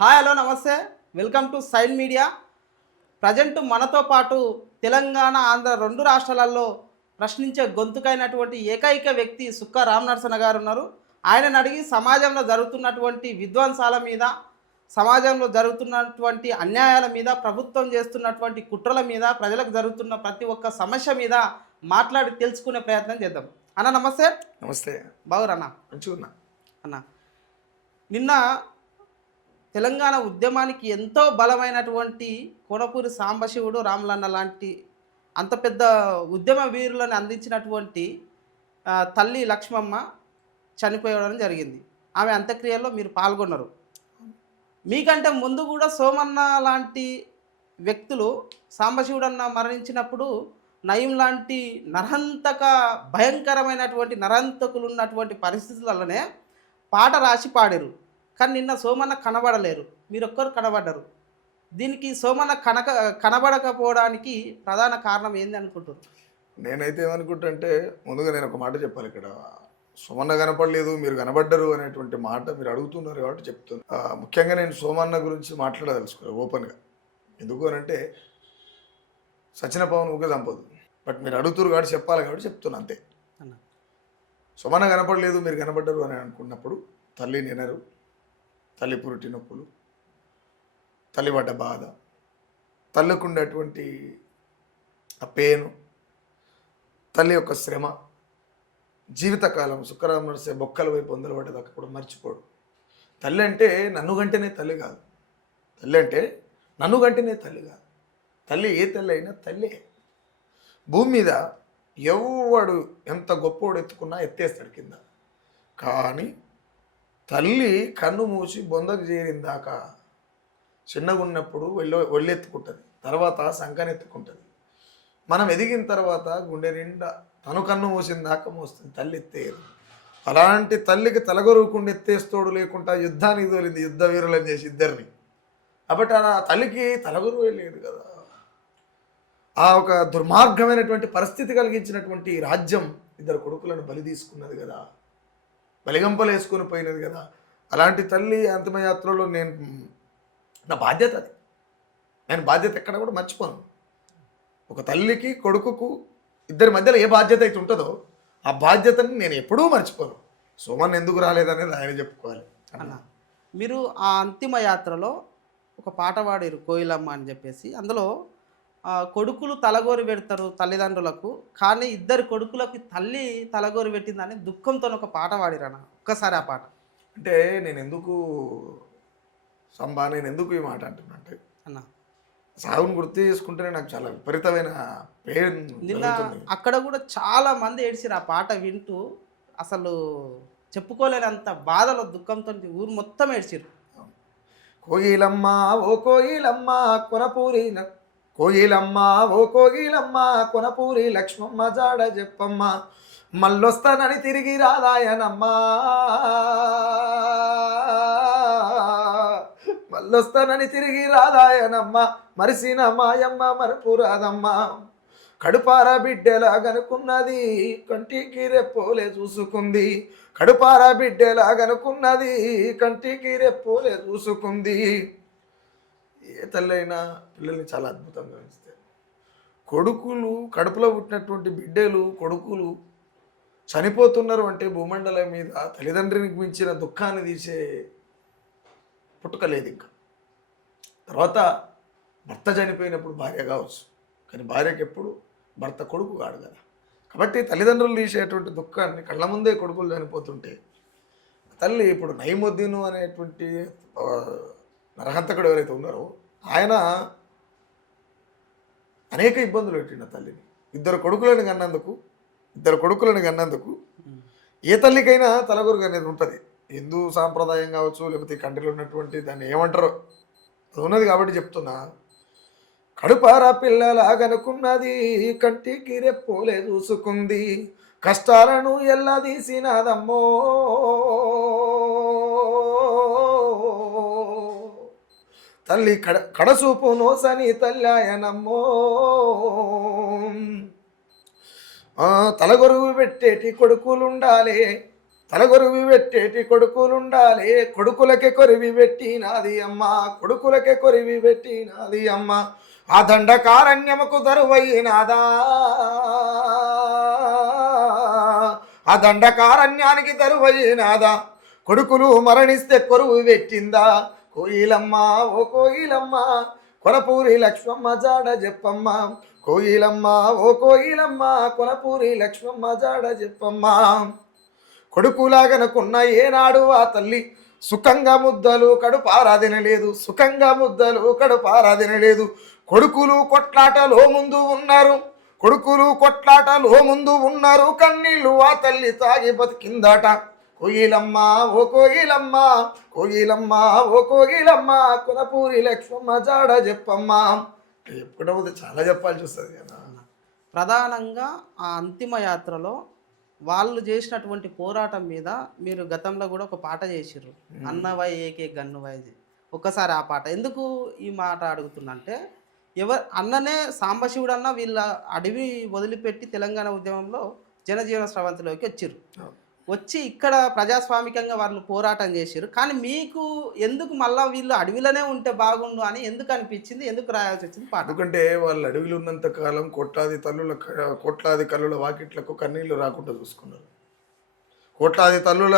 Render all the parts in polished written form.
Hi hello నమస్తే welcome to sign media. Present మనతో పాటు తెలంగాణ ఆంధ్ర రెండు రాష్ట్రాలలో ప్రశ్నించే గొంతుకైనటువంటి ఏకైక వ్యక్తి సుక్క రామనరసన గారు ఉన్నారు. ఆయనను అడిగి సమాజంలో జరుగుతున్నటువంటి విధ్వంసాల మీద, సమాజంలో జరుగుతున్నటువంటి అన్యాయాల మీద, ప్రభుత్వం చేస్తున్నటువంటి కుట్రల మీద, ప్రజలకు జరుగుతున్న ప్రతి ఒక్క సమస్య మీద మాట్లాడి తెలుసుకునే ప్రయత్నం చేద్దాం. అన్న నమస్తే. నమస్తే. బాగురన్నా? మంచిగున్నా అన్న, నిన్న తెలంగాణ ఉద్యమానికి ఎంతో బలమైనటువంటి కోనపూరి సాంబశివుడు, రామలన్న లాంటి అంత పెద్ద ఉద్యమ వీరులను అందించినటువంటి తల్లి లక్ష్మమ్మ చనిపోవడం జరిగింది. ఆమె అంత్యక్రియల్లో మీరు పాల్గొన్నారు. మీకంటే ముందు కూడా సోమన్న లాంటి వ్యక్తులు సాంబశివుడన్న మరణించినప్పుడు నయం లాంటి నరహంతక భయంకరమైనటువంటి నరహంతకులు ఉన్నటువంటి పరిస్థితులలోనే పాట రాసి పాడారు. కానీ నిన్న సోమన్న కనబడలేరు, మీరొక్కరు కనబడ్డరు. దీనికి సోమన్న కనబడకపోవడానికి ప్రధాన కారణం ఏంది అనుకుంటున్నారు? నేనైతే ఏమనుకుంటా అంటే, ముందుగా నేను ఒక మాట చెప్పాలి. ఇక్కడ సోమన్న కనపడలేదు, మీరు కనబడ్డరు అనేటువంటి మాట మీరు అడుగుతున్నారు కాబట్టి చెప్తాను. ముఖ్యంగా నేను సోమన్న గురించి మాట్లాడదలుచుకోవాలి ఓపెన్గా. ఎందుకు అని అంటే, సచిన పవన్ ఊకే చంపదు, బట్ మీరు అడుగుతున్నారు కాబట్టి చెప్పాలి కాబట్టి చెప్తున్నా అంతే. సోమన్న కనపడలేదు, మీరు కనబడ్డరు అని అనుకున్నప్పుడు తల్లి నినరు, తల్లి పురిటి నొప్పులు, తల్లి పడ్డ బాధ, తల్లికి ఉండేటువంటి ఆ పెయిన్, తల్లి యొక్క శ్రమ, జీవితకాలం సుక్కరామ నడిసే బొక్కల వైపు వందలు పడ్డదాకా కూడా మర్చిపోడు. తల్లి అంటే నన్ను గంటేనే తల్లి కాదు, తల్లి అంటే నన్ను గంటేనే తల్లి కాదు. తల్లి ఏ తల్లి అయినా తల్లే. భూమి మీద ఎవడు ఎంత గొప్పోడు ఎత్తుకున్నా ఎత్తేస్తాడు కింద. కానీ తల్లి కన్ను మూసి బొందకు చేరిందాక చిన్నగా ఉన్నప్పుడు ఒళ్ళెత్తుకుంటుంది, తర్వాత సంకనెత్తుకుంటుంది. మనం ఎదిగిన తర్వాత గుండె నిండా తను కన్ను మూసిన దాకా మోస్తుంది, తల్లి ఎత్తేయదు. అలాంటి తల్లికి తలగొరుకుండా ఎత్తేస్తోడు లేకుండా యుద్ధానికి తోలింది, యుద్ధ వీరులని చేసి ఇద్దరిని. కాబట్టి ఆ తల్లికి తలగొరువే లేదు కదా. ఆ ఒక దుర్మార్గమైనటువంటి పరిస్థితి కలిగించినటువంటి రాజ్యం ఇద్దరు కొడుకులను బలి తీసుకున్నది కదా, బలిగంపలు వేసుకొని పోయినది కదా. అలాంటి తల్లి అంతిమయాత్రలో నా బాధ్యత అది. నేను బాధ్యత ఎక్కడ కూడా మర్చిపోను. ఒక తల్లికి కొడుకుకు ఇద్దరి మధ్యలో ఏ బాధ్యత అయితే ఉంటుందో ఆ బాధ్యతని నేను ఎప్పుడూ మర్చిపోను. సోమన్ ఎందుకు రాలేదనేది ఆయన చెప్పుకోవాలి. అన్న, మీరు ఆ అంతిమ యాత్రలో ఒక పాట పాడారు కోయిలమ్మ అని చెప్పేసి. అందులో కొడుకులు తలగోరి పెడతారు తల్లిదండ్రులకు, కానీ ఇద్దరు కొడుకులకి తల్లి తలగోరి పెట్టిందని దుఃఖంతో ఒక పాట పాడిరన్న. ఒక్కసారి ఆ పాట. అంటే నేను ఎందుకు ఈ మాట అంటున్నా అంటే, అన్న, సాగుని గుర్తు చేసుకుంటేనే నాకు చాలా విపరీతమైన పెయిన్. నిన్న అక్కడ కూడా చాలా మంది ఏడ్చిరు ఆ పాట వింటూ. అసలు చెప్పుకోలేనంత బాధలో దుఃఖంతో ఊరు మొత్తం ఏడ్చిరు. కోయిలమ్మ ఓ కోయిలమ్మ కొనపూరి, కోయిలమ్మ ఓ కోయిలమ్మ కొనపూరి లక్ష్మమ్మ జాడ చెప్పమ్మ, మళ్ళొస్తానని తిరిగి రాదాయనమ్మా, మళ్ళొస్తానని తిరిగి రాదాయనమ్మ, మరిసిన మాయమ్మ మరపురాదమ్మ, కడుపార బిడ్డెలాగనుకున్నది కంటికి రెప్పోలే చూసుకుంది, కడుపార బిడ్డెలాగనుకున్నది కంటికి రెప్పోలే చూసుకుంది. ఏ తల్లైనా పిల్లల్ని చాలా అద్భుతంగా ఇస్తారు. కొడుకులు కడుపులో పుట్టినటువంటి బిడ్డలు కొడుకులు చనిపోతున్నారు అంటే భూమండలం మీద తల్లిదండ్రికి మించిన దుఃఖాన్ని తీసే పుట్టుక లేదు. ఇంకా తర్వాత భర్త చనిపోయినప్పుడు భార్య కావచ్చు, కానీ భార్యకి ఎప్పుడు భర్త కొడుకు కాడు కదా. కాబట్టి తల్లిదండ్రులు తీసేటువంటి దుఃఖాన్ని కళ్ళ ముందే కొడుకులు చనిపోతుంటే తల్లి, ఇప్పుడు నయముద్దీను అనేటువంటి నరహంతకుడు ఎవరైతే ఉన్నారో ఆయన అనేక ఇబ్బందులు పెట్టిన తల్లిని. ఇద్దరు కొడుకులను కన్నందుకు ఏ తల్లికైనా తలగొరుగు అనేది ఉంటుంది. హిందూ సాంప్రదాయం కావచ్చు, లేకపోతే ఈ కంట్రీలో ఉన్నటువంటి దాన్ని ఏమంటారో అది ఉన్నది కాబట్టి చెప్తున్నా. కడుపార పిల్లలాగనుకున్నది కంటికి రెప్పోలే చూసుకుంది, కష్టాలను ఎల్లా తీసినాదమ్మో, తల్లి కడసూపు నోసని తల్లాయనమ్మో, తలగొరువు పెట్టేటి కొడుకులుండాలే, తలగొరివి పెట్టేటి కొడుకులుండాలి, కొడుకులకే కొరివి పెట్టినాది అమ్మ, కొడుకులకే కొరివి పెట్టినాది అమ్మ. ఆ దండకారణ్యముకు దరువైనాదా, ఆ దండకారణ్యానికి దరువైనాదా, కొడుకులు మరణిస్తే కొరువు పెట్టిందా. కోయిలమ్మ ఓ కోయిలమ్మ, కొనపూరి లక్ష్మమ్మ జాడ చెప్పమ్మ, కోయిలమ్మ ఓ కోయిలమ్మ, కొనపూరి లక్ష్మమ్మ జాడ చెప్పమ్మ. కొడుకులాగనుకున్న ఏనాడు ఆ తల్లి సుఖంగా ముద్దలు కడుపారాదినలేదు, సుఖంగా ముద్దలు కడుపారాదినలేదు. కొడుకులు కొట్లాటలో ముందు ఉన్నారు, కొడుకులు కొట్లాటలో ముందు ఉన్నారు, కన్నీళ్ళు ఆ తల్లి తాగి బతికిందాట. కోయిలమ్మ ఓ కోయిలమ్మ, కోయిలమ్మ ఓ కోయిలమ్మ, కులపూరి లక్ష్మమ్మ జాడ చెప్పమ్మ. ఎప్పుడవుతుంది చాలా చెప్పాల్సి వస్తుంది కదా. ప్రధానంగా ఆ అంతిమ యాత్రలో వాళ్ళు చేసినటువంటి పోరాటం మీద మీరు గతంలో కూడా ఒక పాట చేసిర్రు, అన్నవై ఏకే గన్నువై. ఒక్కసారి ఆ పాట ఎందుకు ఈ మాట అడుగుతున్నంటే, అన్ననే సాంబశివుడు అన్న వీళ్ళ అడవి వదిలిపెట్టి తెలంగాణ ఉద్యమంలో జనజీవన స్రవంతిలోకి వచ్చిర్రు, వచ్చి ఇక్కడ ప్రజాస్వామికంగా వాళ్ళు పోరాటం చేసిర్రు. కానీ మీకు ఎందుకు మళ్ళీ వీళ్ళు అడవిలోనే ఉంటే బాగుండు అని ఎందుకు అనిపించింది, ఎందుకు రాయాల్సి వచ్చింది పాట? ఎందుకంటే వాళ్ళు అడవిలో ఉన్నంత కాలం కోట్లాది కల్లుల వాకిట్లకు కన్నీళ్లు రాకుండా చూసుకున్నారు. కోట్లాది తల్లుల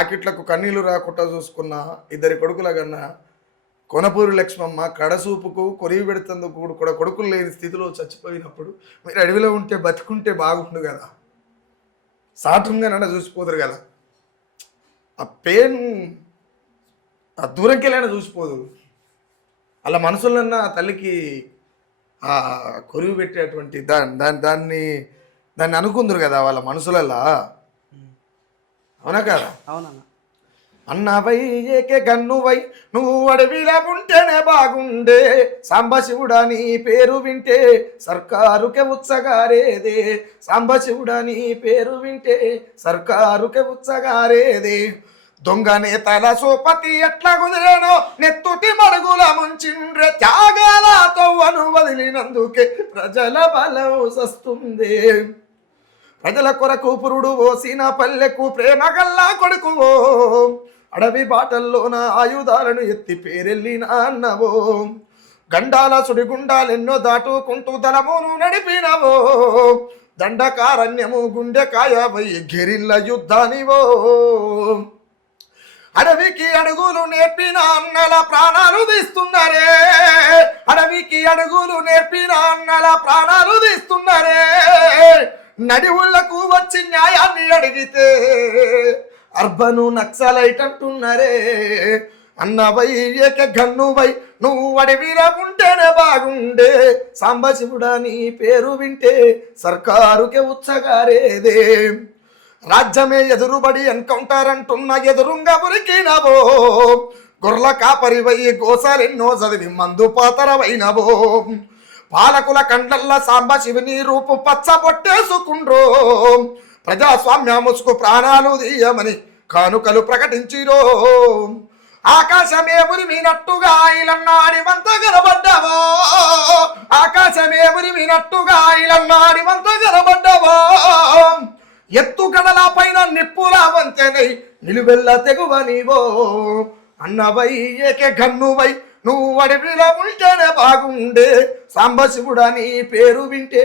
ఆకిట్లకు కన్నీళ్లు రాకుండా చూసుకున్న ఇద్దరి కొడుకుల కన్నా కొనపూరి లక్ష్మమ్మ కడసూపుకు కొరివి పెడుతందుకు కూడా కొడుకులు లేని స్థితిలో చచ్చిపోయినప్పుడు మీరు అడవిలో ఉంటే బతుకుంటే బాగుండు కదా, సాఠంగా నన్ను చూసిపోతారు కదా. ఆ పెయిన్ ఆ దూరంకి వెళ్ళైనా చూసిపోదు. అలా మనసులన్నా తల్లికి ఆ కొరివి పెట్టేటువంటి దాన్ని అనుకుందరు కదా వాళ్ళ మనసులల్లా. అవునా కదా? అవునన్నా. అన్నవై ఏకే గన్నువై, నువ్వు అడవిలా ఉంటేనే బాగుండే, సాంబశివుడా నీ పేరు వింటే సర్కారుకే ఉత్సగారేదే, సాంబశివుడా నీ పేరు వింటే సర్కారుకే ఉత్సగారేదే. దొంగ నేతల సోపతి ఎట్లా కుదిరేనో నెత్తుటి మడుగుల ముంచిండ్రే, త్యాగాలతో అను వదిలినందుకే ప్రజల బలం సస్తుంది. ప్రజల కొరకు పురుడు ఓసిన పల్లెకు ప్రేమ గల్లా కొడుకువో, అడవి బాటల్లోన ఆయుధాలను ఎత్తి పేరెళ్ళిన అన్నవో, గండాల సుడిగుండాలెన్నో దాటుకుంటూ దళమును నడిపినవో, దండకారణ్యము గుండెకాయ వై గెరిల్ల యుద్ధానివో. అడవికి అడుగులు నేర్పిన అన్నల ప్రాణాలు తీస్తున్నారే, అడవికి అడుగులు నేర్పిన అన్నల ప్రాణాలు తీస్తున్నారే. నడివుళ్లకు వచ్చి న్యాయాన్ని అడిగితే అర్బను నక్సలైట్ అంటున్నారే. అన్నవై ఏక గన్నువై, నువ్వు అడవిలా ఉంటేనే బాగుండే, సాంబశివుడా నీ పేరు వింటే సర్కారుకే ఉత్సగారేదే. రాజ్యమే ఎదురుబడి ఎన్కౌంటర్ అంటున్న ఎదురుంగా ఉరికినవో, గొర్ల కాపరివై గోసాలెన్నో చదివి మందు పాతరవైనవో, పాలకుల కండ్లల్ల సాంబశివుని రూపు పచ్చబొట్టేసుకుండ్రో, ప్రజాస్వామ్య ముసుకు ప్రాణాలు తీయమని కానుకలు ప్రకటించిరో. ఆకాశమే ఉరిమినట్టుగా ఇలన్నాడివంత గనబడ్డవో, ఆకాశమే ఉరిమినట్టుగా ఇలన్నాడివంత గనబడ్డవో, ఎత్తుగడల పైన నిప్పుల వంతెనై నిలువెల్ల తెగువ నీవో. అన్నవై ఏకే గన్నువై, నువ్వు అడవిలో ఉంటేనే బాగుండే, సాంబశివుడా నీ పేరు వింటే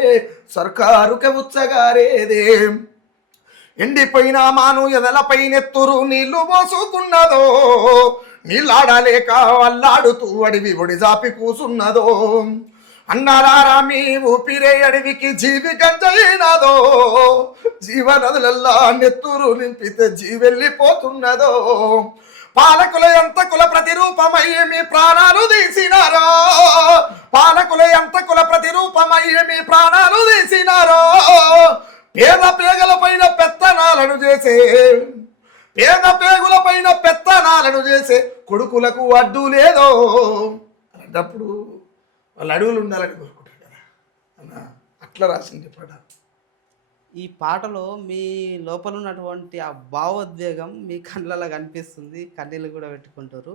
సర్కారుకే ఉత్సగారేదే. ఎండిపోయిన మాను ఎదలపై నెత్తురు నీళ్లు మోసుకున్నదో, నీళ్ళాడలేక అల్లాడుతూ అడవి ఒడిజాపి కూసున్నదో. అన్నారా మీ ఊపిరే అడవికి జీవి గంజైనదో, జీవనదులల్లా నెత్తురు నింపితే జీవెళ్ళిపోతున్నదో. పాలకుల ఎంతకుల ప్రతిరూపమై మీ ప్రాణాలు తీసినారో, పాలకుల ఎంతకుల ప్రతిరూపమై మీ ప్రాణాలు తీసినారో. పేద పేగల పైన పెత్తనాలను చేసే, పేద పేగుల పైన పెత్తనాలను చేసే కొడుకులకు అడ్డు లేదో. అలాంటప్పుడు వాళ్ళు అడవులు ఉండాలని కోరుకుంటారు కదా అన్న, అట్లా రాసింది పాట. ఈ పాటలో మీ లోపల ఉన్నటువంటి ఆ భావోద్వేగం మీ కళ్ళలో కనిపిస్తుంది, కన్నీళ్ళు కూడా పెట్టుకుంటారు.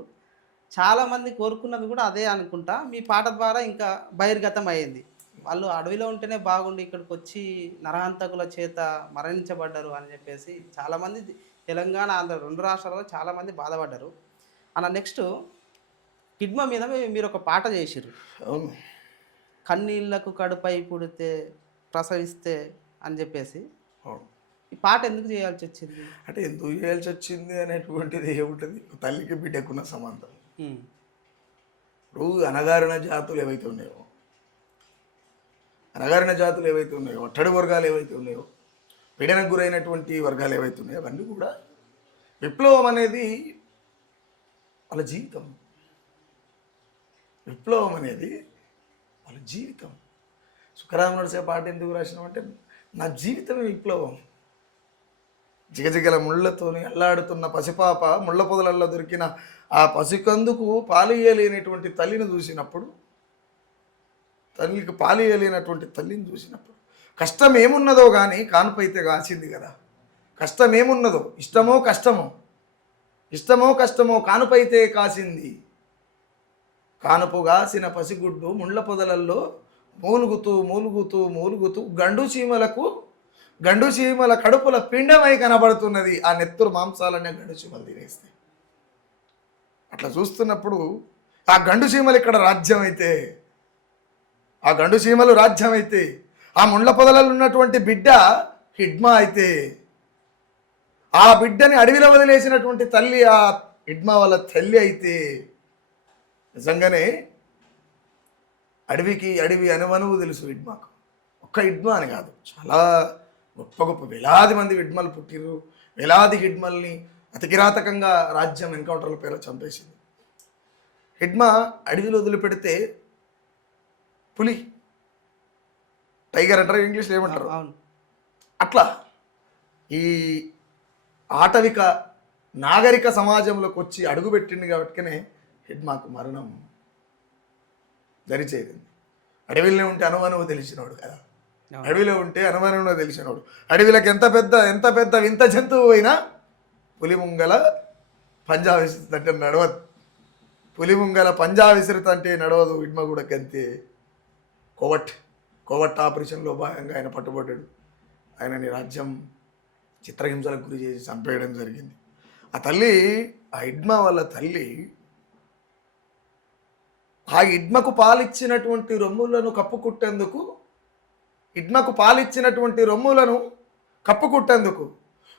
చాలామంది కోరుకున్నది కూడా అదే అనుకుంటా. మీ పాట ద్వారా ఇంకా బహిర్గతం అయ్యింది, వాళ్ళు అడవిలో ఉంటేనే బాగుండి ఇక్కడికి వచ్చి నరహంతకుల చేత మరణించబడ్డారు అని చెప్పేసి చాలామంది తెలంగాణ ఆంధ్ర రెండు రాష్ట్రాలలో చాలామంది బాధపడ్డారు. అన్న నెక్స్ట్ కిడ్మ మీద మీరు ఒక పాట చేసిర్రు. అవును. కన్నీళ్లకు కడుపై పుడితే ప్రసవిస్తే అని చెప్పేసి. అవును. ఈ పాట ఎందుకు చేయాల్సి వచ్చింది? అంటే ఎందుకు చేయాల్సి వచ్చింది అనేటువంటిది ఏముంటుంది, తల్లికి బిడ్డకున్న సమాంతరం. ఉమ్, ఇప్పుడు అణగారిన జాతులు ఏవైతే ఉన్నాయో, అణగారిన జాతులు ఏవైతే ఉన్నాయో, ఒట్టడి వర్గాలు ఏవైతే ఉన్నాయో, పీడనకు గురైనటువంటి వర్గాలు ఏవైతే ఉన్నాయో, అవన్నీ కూడా విప్లవం అనేది వాళ్ళ జీవితం. విప్లవం అనేది వాళ్ళ జీవితం. సుఖరామ నరసే పాట ఎందుకు రాసినామంటే, నా జీవితమే విప్లవం. జిగజిగల ముళ్ళతోని అల్లాడుతున్న పసిపాప ముళ్ళ పొదలల్లో దొరికిన ఆ పసికందుకు పాలియలేనటువంటి తల్లిని చూసినప్పుడు, తల్లికి పాలియలేనటువంటి తల్లిని చూసినప్పుడు కష్టం ఏమున్నదో కానీ కానుపైతే కాసింది కదా. కష్టం ఏమున్నదో, ఇష్టమో కష్టమో, ఇష్టమో కష్టమో కానుపైతే కాసింది. కానుపు కాసిన పసిగుడ్డు ముళ్ళ పొదలల్లో మూలుగుతూ మూలుగుతూ మూలుగుతూ గండు చీమల కడుపుల పిండమై కనబడుతున్నది. ఆ నెత్తురు మాంసాలనే గండు చీమలు తినేస్తాయి. అట్లా చూస్తున్నప్పుడు ఆ గండు చీమలు ఇక్కడ రాజ్యం అయితే, ఆ గండు చీమలు రాజ్యం అయితే, ఆ ముళ్ళ పొదలలో ఉన్నటువంటి బిడ్డ హిడ్మా అయితే, ఆ బిడ్డని అడవిలో వదిలేసినటువంటి తల్లి ఆ హిడ్మా వాళ్ళ తల్లి అయితే, నిజంగానే అడవి అనువనువు తెలుసు హిడ్మాకు. ఒక్క హిడ్మా అని కాదు, చాలా గొప్ప గొప్ప వేలాది మంది హిడ్మలు పుట్టిర్రు. వేలాది హిడ్మల్ని అతి కిరాతకంగా రాజ్యం ఎన్కౌంటర్ల పేరు చంపేసింది. హిడ్మా అడవిలో వదిలిపెడితే పులి, టైగర్ అంటారు, ఇంగ్లీష్లో ఏమంటారు, అట్లా ఈ ఆటవిక నాగరిక సమాజంలోకి వచ్చి అడుగుపెట్టింది కాబట్టినే హిడ్మాకు మరణం దరిచేరింది. అడవిలో ఉంటే అనుమానం తెలిసినవాడు కదా, అడవిలో ఉంటే అనుమానంలో తెలిసినవాడు. అడవిలోకి ఎంత పెద్ద వింత జంతువు అయినా పులి ముంగల పంజా విసురుతంటే నడవదు. పులి ముంగల పంజా విసురుతంటే నడవదు. హిడ్మ కూడా గంతే. కోవట్ ఆపరేషన్లో భాగంగా ఆయన పట్టుబడ్డాడు. ఆయనని రాజ్యం చిత్రహింసలకు గురి చేసి చంపేయడం జరిగింది. ఆ తల్లి, ఆ హిడ్మ వాళ్ళ తల్లి ఆ హిడ్మకు పాలిచ్చినటువంటి రొమ్ములను కప్పుకుట్టేందుకు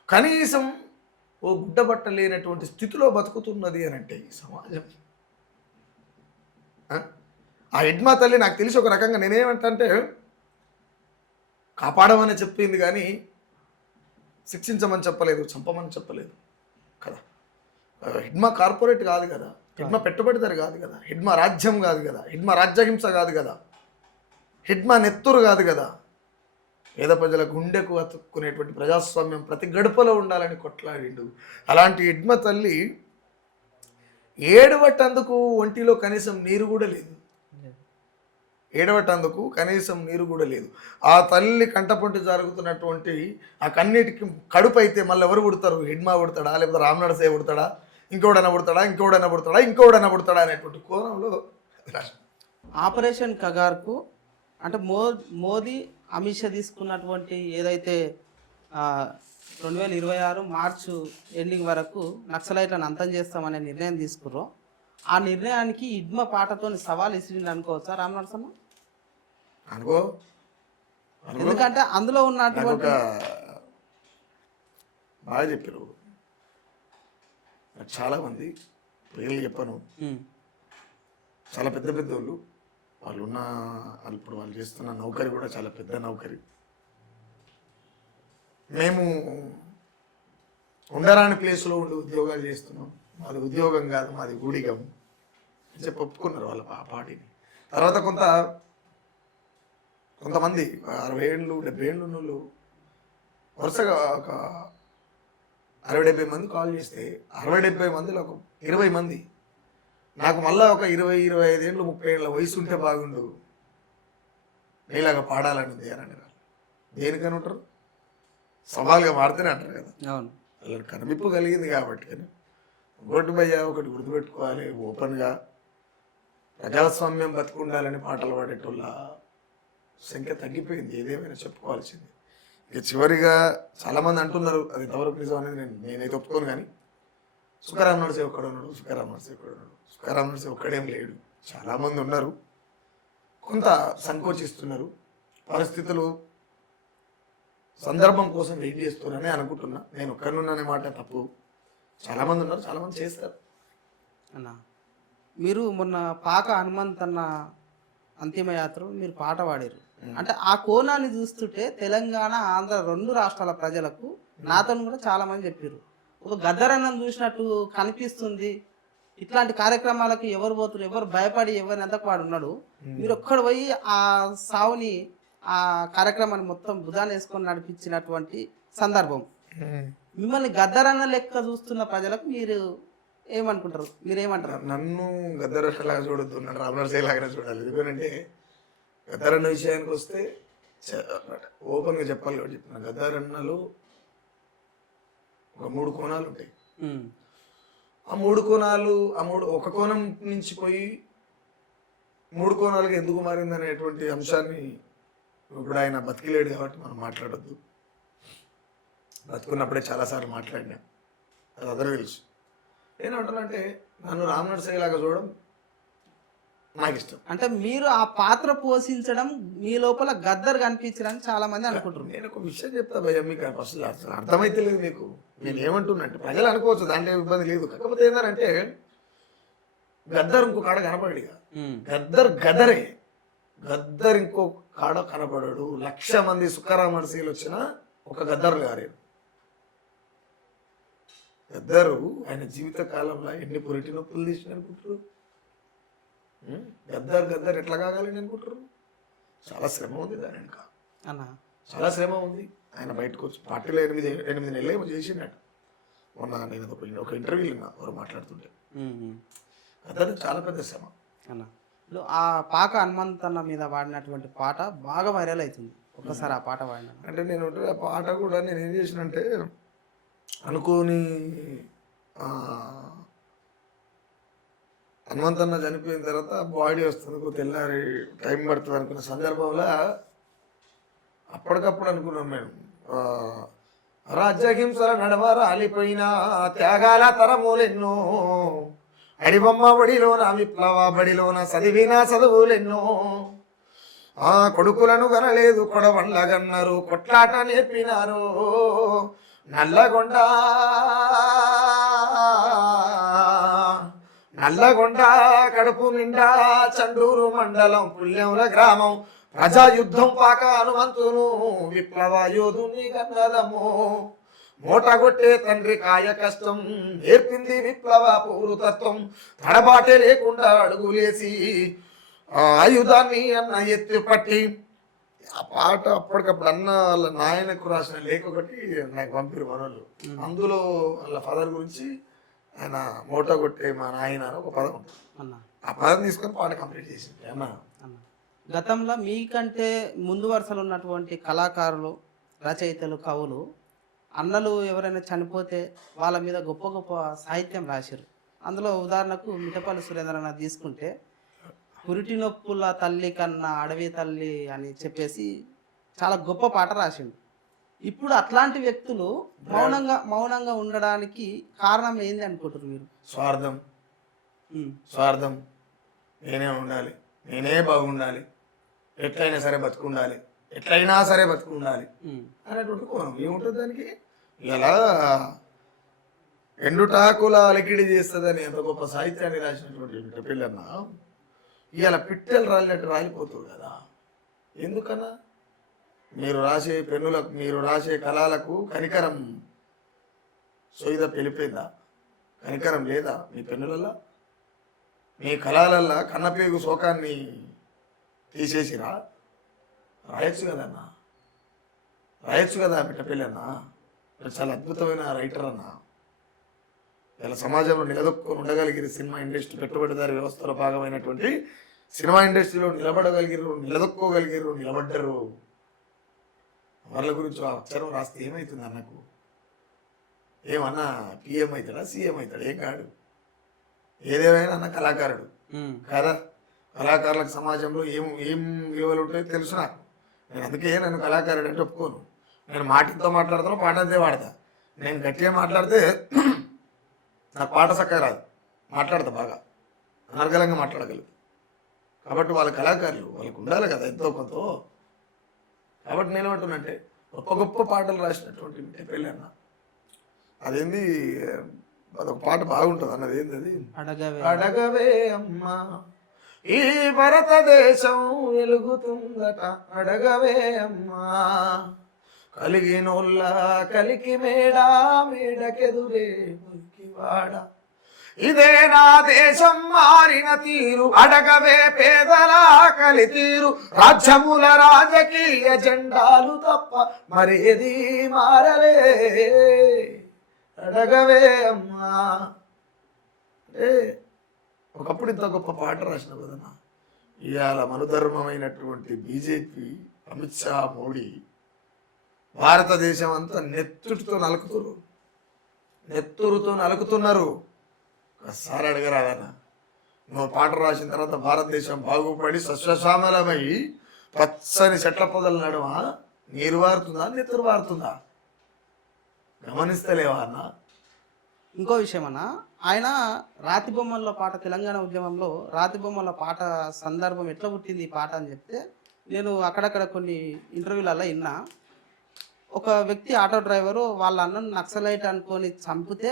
కనీసం ఓ గుడ్డబట్ట లేనటువంటి స్థితిలో బతుకుతున్నది అని అంటే ఈ సమాజం. ఆ హిడ్మా తల్లి నాకు తెలిసి ఒక రకంగా నేనేమంటే కాపాడమని చెప్పింది కానీ శిక్షించమని చెప్పలేదు, చంపమని చెప్పలేదు కదా. హిడ్మా కార్పొరేట్ కాదు కదా, హిడ్మా పెట్టుబడిదారు కాదు కదా, హిడ్మా రాజ్యం కాదు కదా, హిడ్మా రాజ్యహింస కాదు కదా, హిడ్మా నెత్తురు కాదు కదా. పేద ప్రజల గుండెకు అతుక్కునేటువంటి ప్రజాస్వామ్యం ప్రతి గడపలో ఉండాలని కొట్లాడిండు. అలాంటి హిడ్మ తల్లి ఏడవటందుకు ఒంటిలో కనీసం నీరు కూడా లేదు. ఆ తల్లి కంటపొంటి జరుగుతున్నటువంటి ఆ కన్నీటికి కడుపు అయితే మళ్ళీ ఎవరు పుడతారు? హిడ్మా పుడతాడా, లేకపోతే రామనరసే పుడతాడా, ఇంకోడైనా పుడతాడా అనేటువంటి కోణంలో ఆపరేషన్ కగార్కు అంటే మోదీ అమిత్ షా తీసుకున్నటువంటి ఏదైతే 2026 మార్చు ఎండింగ్ వరకు నక్సలైట్లను అంతం చేస్తామనే నిర్ణయం తీసుకుర్రో, ఆ నిర్ణయానికి హిడ్మ పాటతో సవాల్ ఇచ్చింది అనుకోవచ్చా రామనరసమ్మ? అనుకో. ఎందుకంటే అందులో ఉన్నటువంటి బాగా చెప్పారు. చాలామంది పేర్లు చెప్పను, చాలా పెద్ద వాళ్ళు ఇప్పుడు వాళ్ళు చేస్తున్న నౌకరి కూడా చాలా పెద్ద నౌకరి. మేము ఉండరాని ప్లేస్లో ఉండి ఉద్యోగాలు చేస్తున్నాం, మాది ఉద్యోగం కాదు, మాది ఊడిగం అని చెప్పి ఒప్పుకున్నారు వాళ్ళ పార్టీని. తర్వాత కొంతమంది 60 ఏళ్ళు 70 ఏళ్ళు ఉన్న వాళ్ళు వరుసగా ఒక 60-70 మంది కాల్ చేస్తే 60-70 మందిలో ఒక 20 మంది నాకు మళ్ళీ ఒక 20-25 ఏళ్ళు 30 ఏళ్ళ వయసు ఉంటే బాగుండు, నీలాగా పాడాలని ఉంది అని అంటారు. దేనికని ఉంటారు? సవాల్గా మారితేనే అంటారు కదా. వాళ్ళకి కనిపింపు కలిగింది కాబట్టి. కానీ ఇంకోటి భయ్యా, ఒకటి గుర్తుపెట్టుకోవాలి, ఓపెన్గా ప్రజాస్వామ్యం బతుకుండాలని పాటలు పాడేటోళ్ళ సంఖ్య తగ్గిపోయింది. ఏదేమైనా చెప్పుకోవాల్సింది. ఇక చివరిగా చాలామంది అంటున్నారు, అది ఎంతవరకు నిజం అనేది నేనైతే ఒప్పుకోను. కానీ సుఖరామ్ నడిసే ఒక్కడు ఉన్నాడు, సుఖరామ్ నడిసే ఒక్కడు ఉన్నాడు, సుఖరామ్ నడిసే ఒక్కడేం లేడు. చాలామంది ఉన్నారు, కొంత సంకోచిస్తున్నారు, పరిస్థితులు సందర్భం కోసం వెయిట్ చేస్తున్నారని అనుకుంటున్నా. నేను ఒక్కరినున్ననే మాట తప్పు. చాలామంది ఉన్నారు, చాలామంది చేస్తారు. అన్న మీరు మొన్న పాక హనుమంత్ అన్న అంతిమయాత్ర మీరు పాట పాడారు. అంటే ఆ కోణాన్ని చూస్తుంటే తెలంగాణ ఆంధ్ర రెండు రాష్ట్రాల ప్రజలకు నాతో కూడా చాలా మంది చెప్పారు, ఒక గద్దరన్నం చూసినట్టు కనిపిస్తుంది, ఇట్లాంటి కార్యక్రమాలకు ఎవరు పోతున్నారు, ఎవరు భయపడి ఎవరిని ఎంత వాడు ఉన్నాడు, మీరు ఒక్కడు పోయి ఆ సావుని ఆ కార్యక్రమాన్ని మొత్తం భుజాన్ని వేసుకొని నడిపించినటువంటి సందర్భం. మిమ్మల్ని గద్దరన్న లెక్క చూస్తున్న ప్రజలకు మీరు ఏమనుకుంటారు, మీరేమంటారు? నన్ను గద్దరన్నలాగా చూడొద్దు, నన్ను రామనరసేలాగానే చూడాలి. ఎందుకంటే గద్దరన్న విషయానికి వస్తే ఓపెన్గా చెప్పాలి కాబట్టి చెప్తున్నా. గద్దరన్నలో ఒక 3 కోణాలు ఉంటాయి. ఆ 3 కోణాలు, ఒక కోణం నుంచి పోయి 3 కోణాలుగా ఎందుకు మారింది అనేటువంటి అంశాన్ని ఇప్పుడు ఆయన బతికిలేడు కాబట్టి మనం మాట్లాడొద్దు. బతుకున్నప్పుడే చాలాసార్లు మాట్లాడినా, అది అందరూ తెలుసు. నేనేమంటానంటే నన్ను రామనరసేలాగా చూడడం నాకు ఇష్టం. అంటే మీరు ఆ పాత్ర పోషించడం మీ లోపల గద్దర్ కనిపించడం చాలా మంది అనుకుంటారు. నేను ఒక విషయం చెప్తా భయ్య, మీకు అసలు అర్థమైతే లేదు మీకు. నేను ఏమంటున్నా అంటే ప్రజలు అనుకోవచ్చు, దాంట్లో ఇబ్బంది లేదు. కాకపోతే ఏంటంటే గద్దర్ ఇంకో కాడ కనపడిగా, గద్దరే గద్దర్ ఇంకో కాడ కనపడాడు. 1,00,000 మంది సుఖరామ్ నరసీలు వచ్చినా ఒక గద్దర్ గారు. గద్దరు ఆయన జీవిత కాలంలో ఎన్ని పురిటి నొప్పులు తీసిన అనుకుంటారు. గద్దర్ ఎట్లా కాగాలని అనుకుంటారు. చాలా శ్రమ ఉంది దాని వెనుక, చాలా శ్రమ ఉంది. ఆయన బయటకు వచ్చి పార్టీలో 8 నెలలు ఏమో చేసినట్టు. మొన్న నేను ఒక ఇంటర్వ్యూలో విన్నా వారు మాట్లాడుతుంటే. గద్దర్ చాలా పెద్ద శ్రమ అన్న. ఆ పాక హనుమంత్ అన్న మీద పాడినటువంటి పాట బాగా వైరల్ అవుతుంది. ఒక్కసారి ఆ పాట పాడిన అంటే నేను ఆ పాట కూడా నేను ఏం చేసినంటే అనుకోని హనుమంతన్న చనిపోయిన తర్వాత బాడీ వస్తుంది, తెల్లారి టైం పడుతుంది అనుకున్న సందర్భంలో అప్పటికప్పుడు అనుకున్నాం మేము, రాజ్యహింసల నడవ రాలిపోయిన త్యాగాల తరములెన్నో, అడిబొమ్మ బడిలోన విప్లవ బడిలోన చదివిన చదువులెన్నో, కొడుకులను గనలేదు కొడవళ్ళగన్నారు, కొట్లాట నేర్పినారు, నల్లగొండ కడుపు నిండా చండూరు మండలం పుల్యంల గ్రామం, ప్రజాయుద్ధం పాక హనుమంతును విప్లవ యోధుని గన్నదము, మూటగొట్టే తండ్రి కాయ కష్టం నేర్పింది విప్లవ పౌరుతత్వం, తడబాటే లేకుండా అడుగులేసి ఆయుధాన్ని అన్న ఎత్తి పట్టి. ఆ పాట అప్పటికప్పుడు అన్న వాళ్ళ నాయనకు రాసిన లేఖ ఒకటి నాకు పంపిరు మనోళ్ళు. అందులో వాళ్ళ ఫాదర్ గురించి ఆయన మూట కొట్టే మా నాయన ఒక పదం ఉంటుంది. ఆ పదం తీసుకొని పాట కంప్లీట్ చేసింది అన్న. గతంలో మీకంటే ముందు వరుసలో ఉన్నటువంటి కళాకారులు, రచయితలు, కవులు, అన్నలు ఎవరైనా చనిపోతే వాళ్ళ మీద గొప్ప గొప్ప సాహిత్యం రాశారు. అందులో ఉదాహరణకు మిఠపల్లి సురేంద్రనాథ్ తీసుకుంటే పురిటి నొప్పుల తల్లి కన్నా అడవి తల్లి అని చెప్పేసి చాలా గొప్ప పాట రాసిండు. ఇప్పుడు అట్లాంటి వ్యక్తులు మౌనంగా ఉండడానికి కారణం ఏంది అనుకుంటారు మీరు? స్వార్థం, నేనే ఉండాలి, నేనే బాగుండాలి, ఎట్లయినా సరే బతుకుండాలి అనేటువంటి కోణం ఏముంటుంది దానికి. ఇలా ఎండుటాకుల అలికిడి చేస్తుందని ఎంత గొప్ప సాహిత్యాన్ని రాసినటువంటి పిల్లన్న ఇవాళ పిట్టెలు రాలినట్టు రాలిపోతుంది కదా. ఎందుకన్నా మీరు రాసే పెన్నులకు, మీరు రాసే కళలకు కనికరం సొయిద పెళ్ళిపోయిందా? కనికరం లేదా మీ పెన్నులల్లా? మీ కళలల్లా కన్నపేగు శోకాన్ని తీసేసిరా? రాయొచ్చు కదన్నా, రాయొచ్చు కదా పిట్టపిల్లన్నా. చాలా అద్భుతమైన రైటర్ అన్న. ఇలా సమాజంలో నిలదొక్కుని ఉండగలిగిన సినిమా ఇండస్ట్రీ, పెట్టుబడిదారి వ్యవస్థలో భాగమైనటువంటి సినిమా ఇండస్ట్రీలో నిలదొక్కోగలిగారు, నిలబడ్డరు. వాళ్ళ గురించి ఆ అక్షరం రాస్తే ఏమవుతుంది అన్నకు? ఏమన్నా పిఎం అవుతాడా, సీఎం అవుతాడా? ఏం కాడు. ఏదేమైనా అన్న కళాకారుడు కదా. కళాకారులకు సమాజంలో ఏం విలువలు ఉంటాయో తెలుసు నాకు. నేను అందుకే నన్ను కళాకారుడు అంటే ఒప్పుకోను. నేను మాటతో మాట్లాడతాను, పాటదే వాడతా. నేను గట్టిగా మాట్లాడితే నాకు పాట చక్కగా రాదు, మాట్లాడతా బాగా అనర్గళంగా మాట్లాడగలదు. కాబట్టి వాళ్ళ కళాకారులు వాళ్ళకు ఉండాలి కదా ఎంతో కొంత. కాబట్టి నేను ఏమంటున్నానంటే గొప్ప గొప్ప పాటలు రాసినటువంటి పెళ్ళన్న అదేంది, అదొక పాట బాగుంటుంది అన్నది ఏంది అది, అడగవే అమ్మా ఈ భారతదేశం వెలుగుతుందట, అడగవే అమ్మా కలిగినోళ్ళ కలికి మేడా మేడకెదురే వాడ, ఇదే నా దేశం మారిన తీరు, అడగవే పేదల కలి తీరు, రాజ్యముల రాజకీయ జెండాలు తప్ప మరేది మారలే, అడగవే అమ్మా. అంటే ఒకప్పుడు ఇంత గొప్ప పాట రాసిన కదన్నా, ఇవాళ మనుధర్మమైనటువంటి బీజేపీ, అమిత్ షా, మోడీ భారతదేశం అంతా నెత్తురుతో నలుకుతున్నారు. ఒకసారి అడగరాదన్న, నువ్వు పాట రాసిన తర్వాత భారతదేశం బాగుపడి సస్యశ్యామలమై పచ్చని చెట్ల పొదల నడుమ నీరు వారుతుందా, నెత్తురు వారుతుందా? గమనిస్తలేవా అన్న? ఇంకో విషయం అన్న, ఆయన రాతి బొమ్మల పాట, తెలంగాణ ఉద్యమంలో రాతి బొమ్మల పాట సందర్భం ఎట్లా పుట్టింది ఈ పాట అని చెప్తే, నేను అక్కడక్కడ కొన్ని ఇంటర్వ్యూలలో విన్నా. ఒక వ్యక్తి ఆటో డ్రైవరు వాళ్ళ అన్నను నక్సలైట్ అనుకొని చంపితే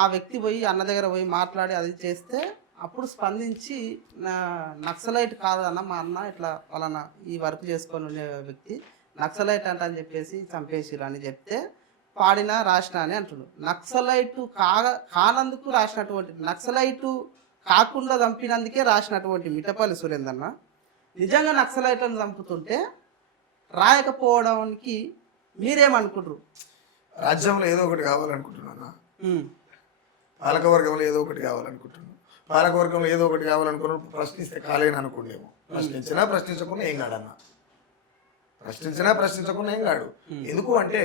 ఆ వ్యక్తి పోయి అన్న దగ్గర పోయి మాట్లాడి అది చేస్తే అప్పుడు స్పందించి నక్సలైట్ కాదన్న మా అన్న ఇట్లా వాళ్ళ ఈ వర్క్ చేసుకొని ఉండే వ్యక్తి నక్సలైట్ అంట అని చెప్పేసి చంపేసిరు అని చెప్తే పాడిన రాసిన అని అంటున్నాడు. నక్సలైటు కానందుకు రాసినటువంటి, నక్సలైటు కాకుండా చంపినందుకే రాసినటువంటి మిట్టపల్లి సురేందన్న నిజంగా నక్సలైట్లను చంపుతుంటే రాయకపోవడానికి మీరేమనుకుంటారు? రాజ్యంలో ఏదో ఒకటి కావాలనుకుంటున్నా, పాలకవర్గంలో ఏదో ఒకటి కావాలనుకుంటున్నాను. పాలకవర్గంలో ఏదో ఒకటి కావాలనుకున్నప్పుడు ప్రశ్నిస్తే కాలేని అనుకోండేమో. ప్రశ్నించకుండా ఏం కాడన్నా, ప్రశ్నించకుండా ఏం కాడు. ఎందుకు అంటే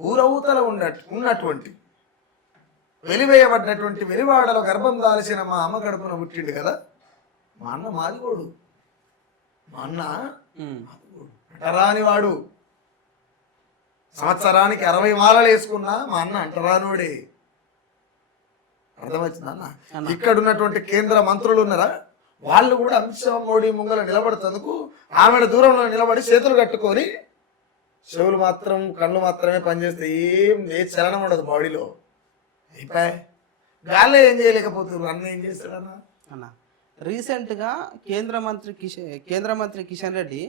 ఊరవతల ఉన్నటువంటి వెలివేయబడినటువంటి వెలివాడలో గర్భం దాల్చిన మా అమ్మ గడుపున పుట్టిండు కదా మా అన్న. మాదిగోడు మా అన్న, అంటరానివాడు. సంవత్సరానికి 60 మాలలు వేసుకున్నా మా అన్న అంటరానివాడే. అర్థమవుతుంది అన్న? ఇక్కడ ఉన్నటువంటి కేంద్ర మంత్రులు ఉన్నారా, వాళ్ళు కూడా అమిత్ షా, మోడీ ముంగల నిలబడుతందుకు ఆమెడ దూరంలో నిలబడి చేతులు కట్టుకొని, చెవులు మాత్రం కళ్ళు మాత్రమే పనిచేస్తే ఏ చలనం ఉండదు బాడీలో. అయిపోయి గాల్లో ఏం చేయలేకపోతున్నారు, అన్న ఏం చేస్తాడన్న? అన్న రీసెంట్గా కేంద్ర మంత్రి కిషన్ రెడ్డి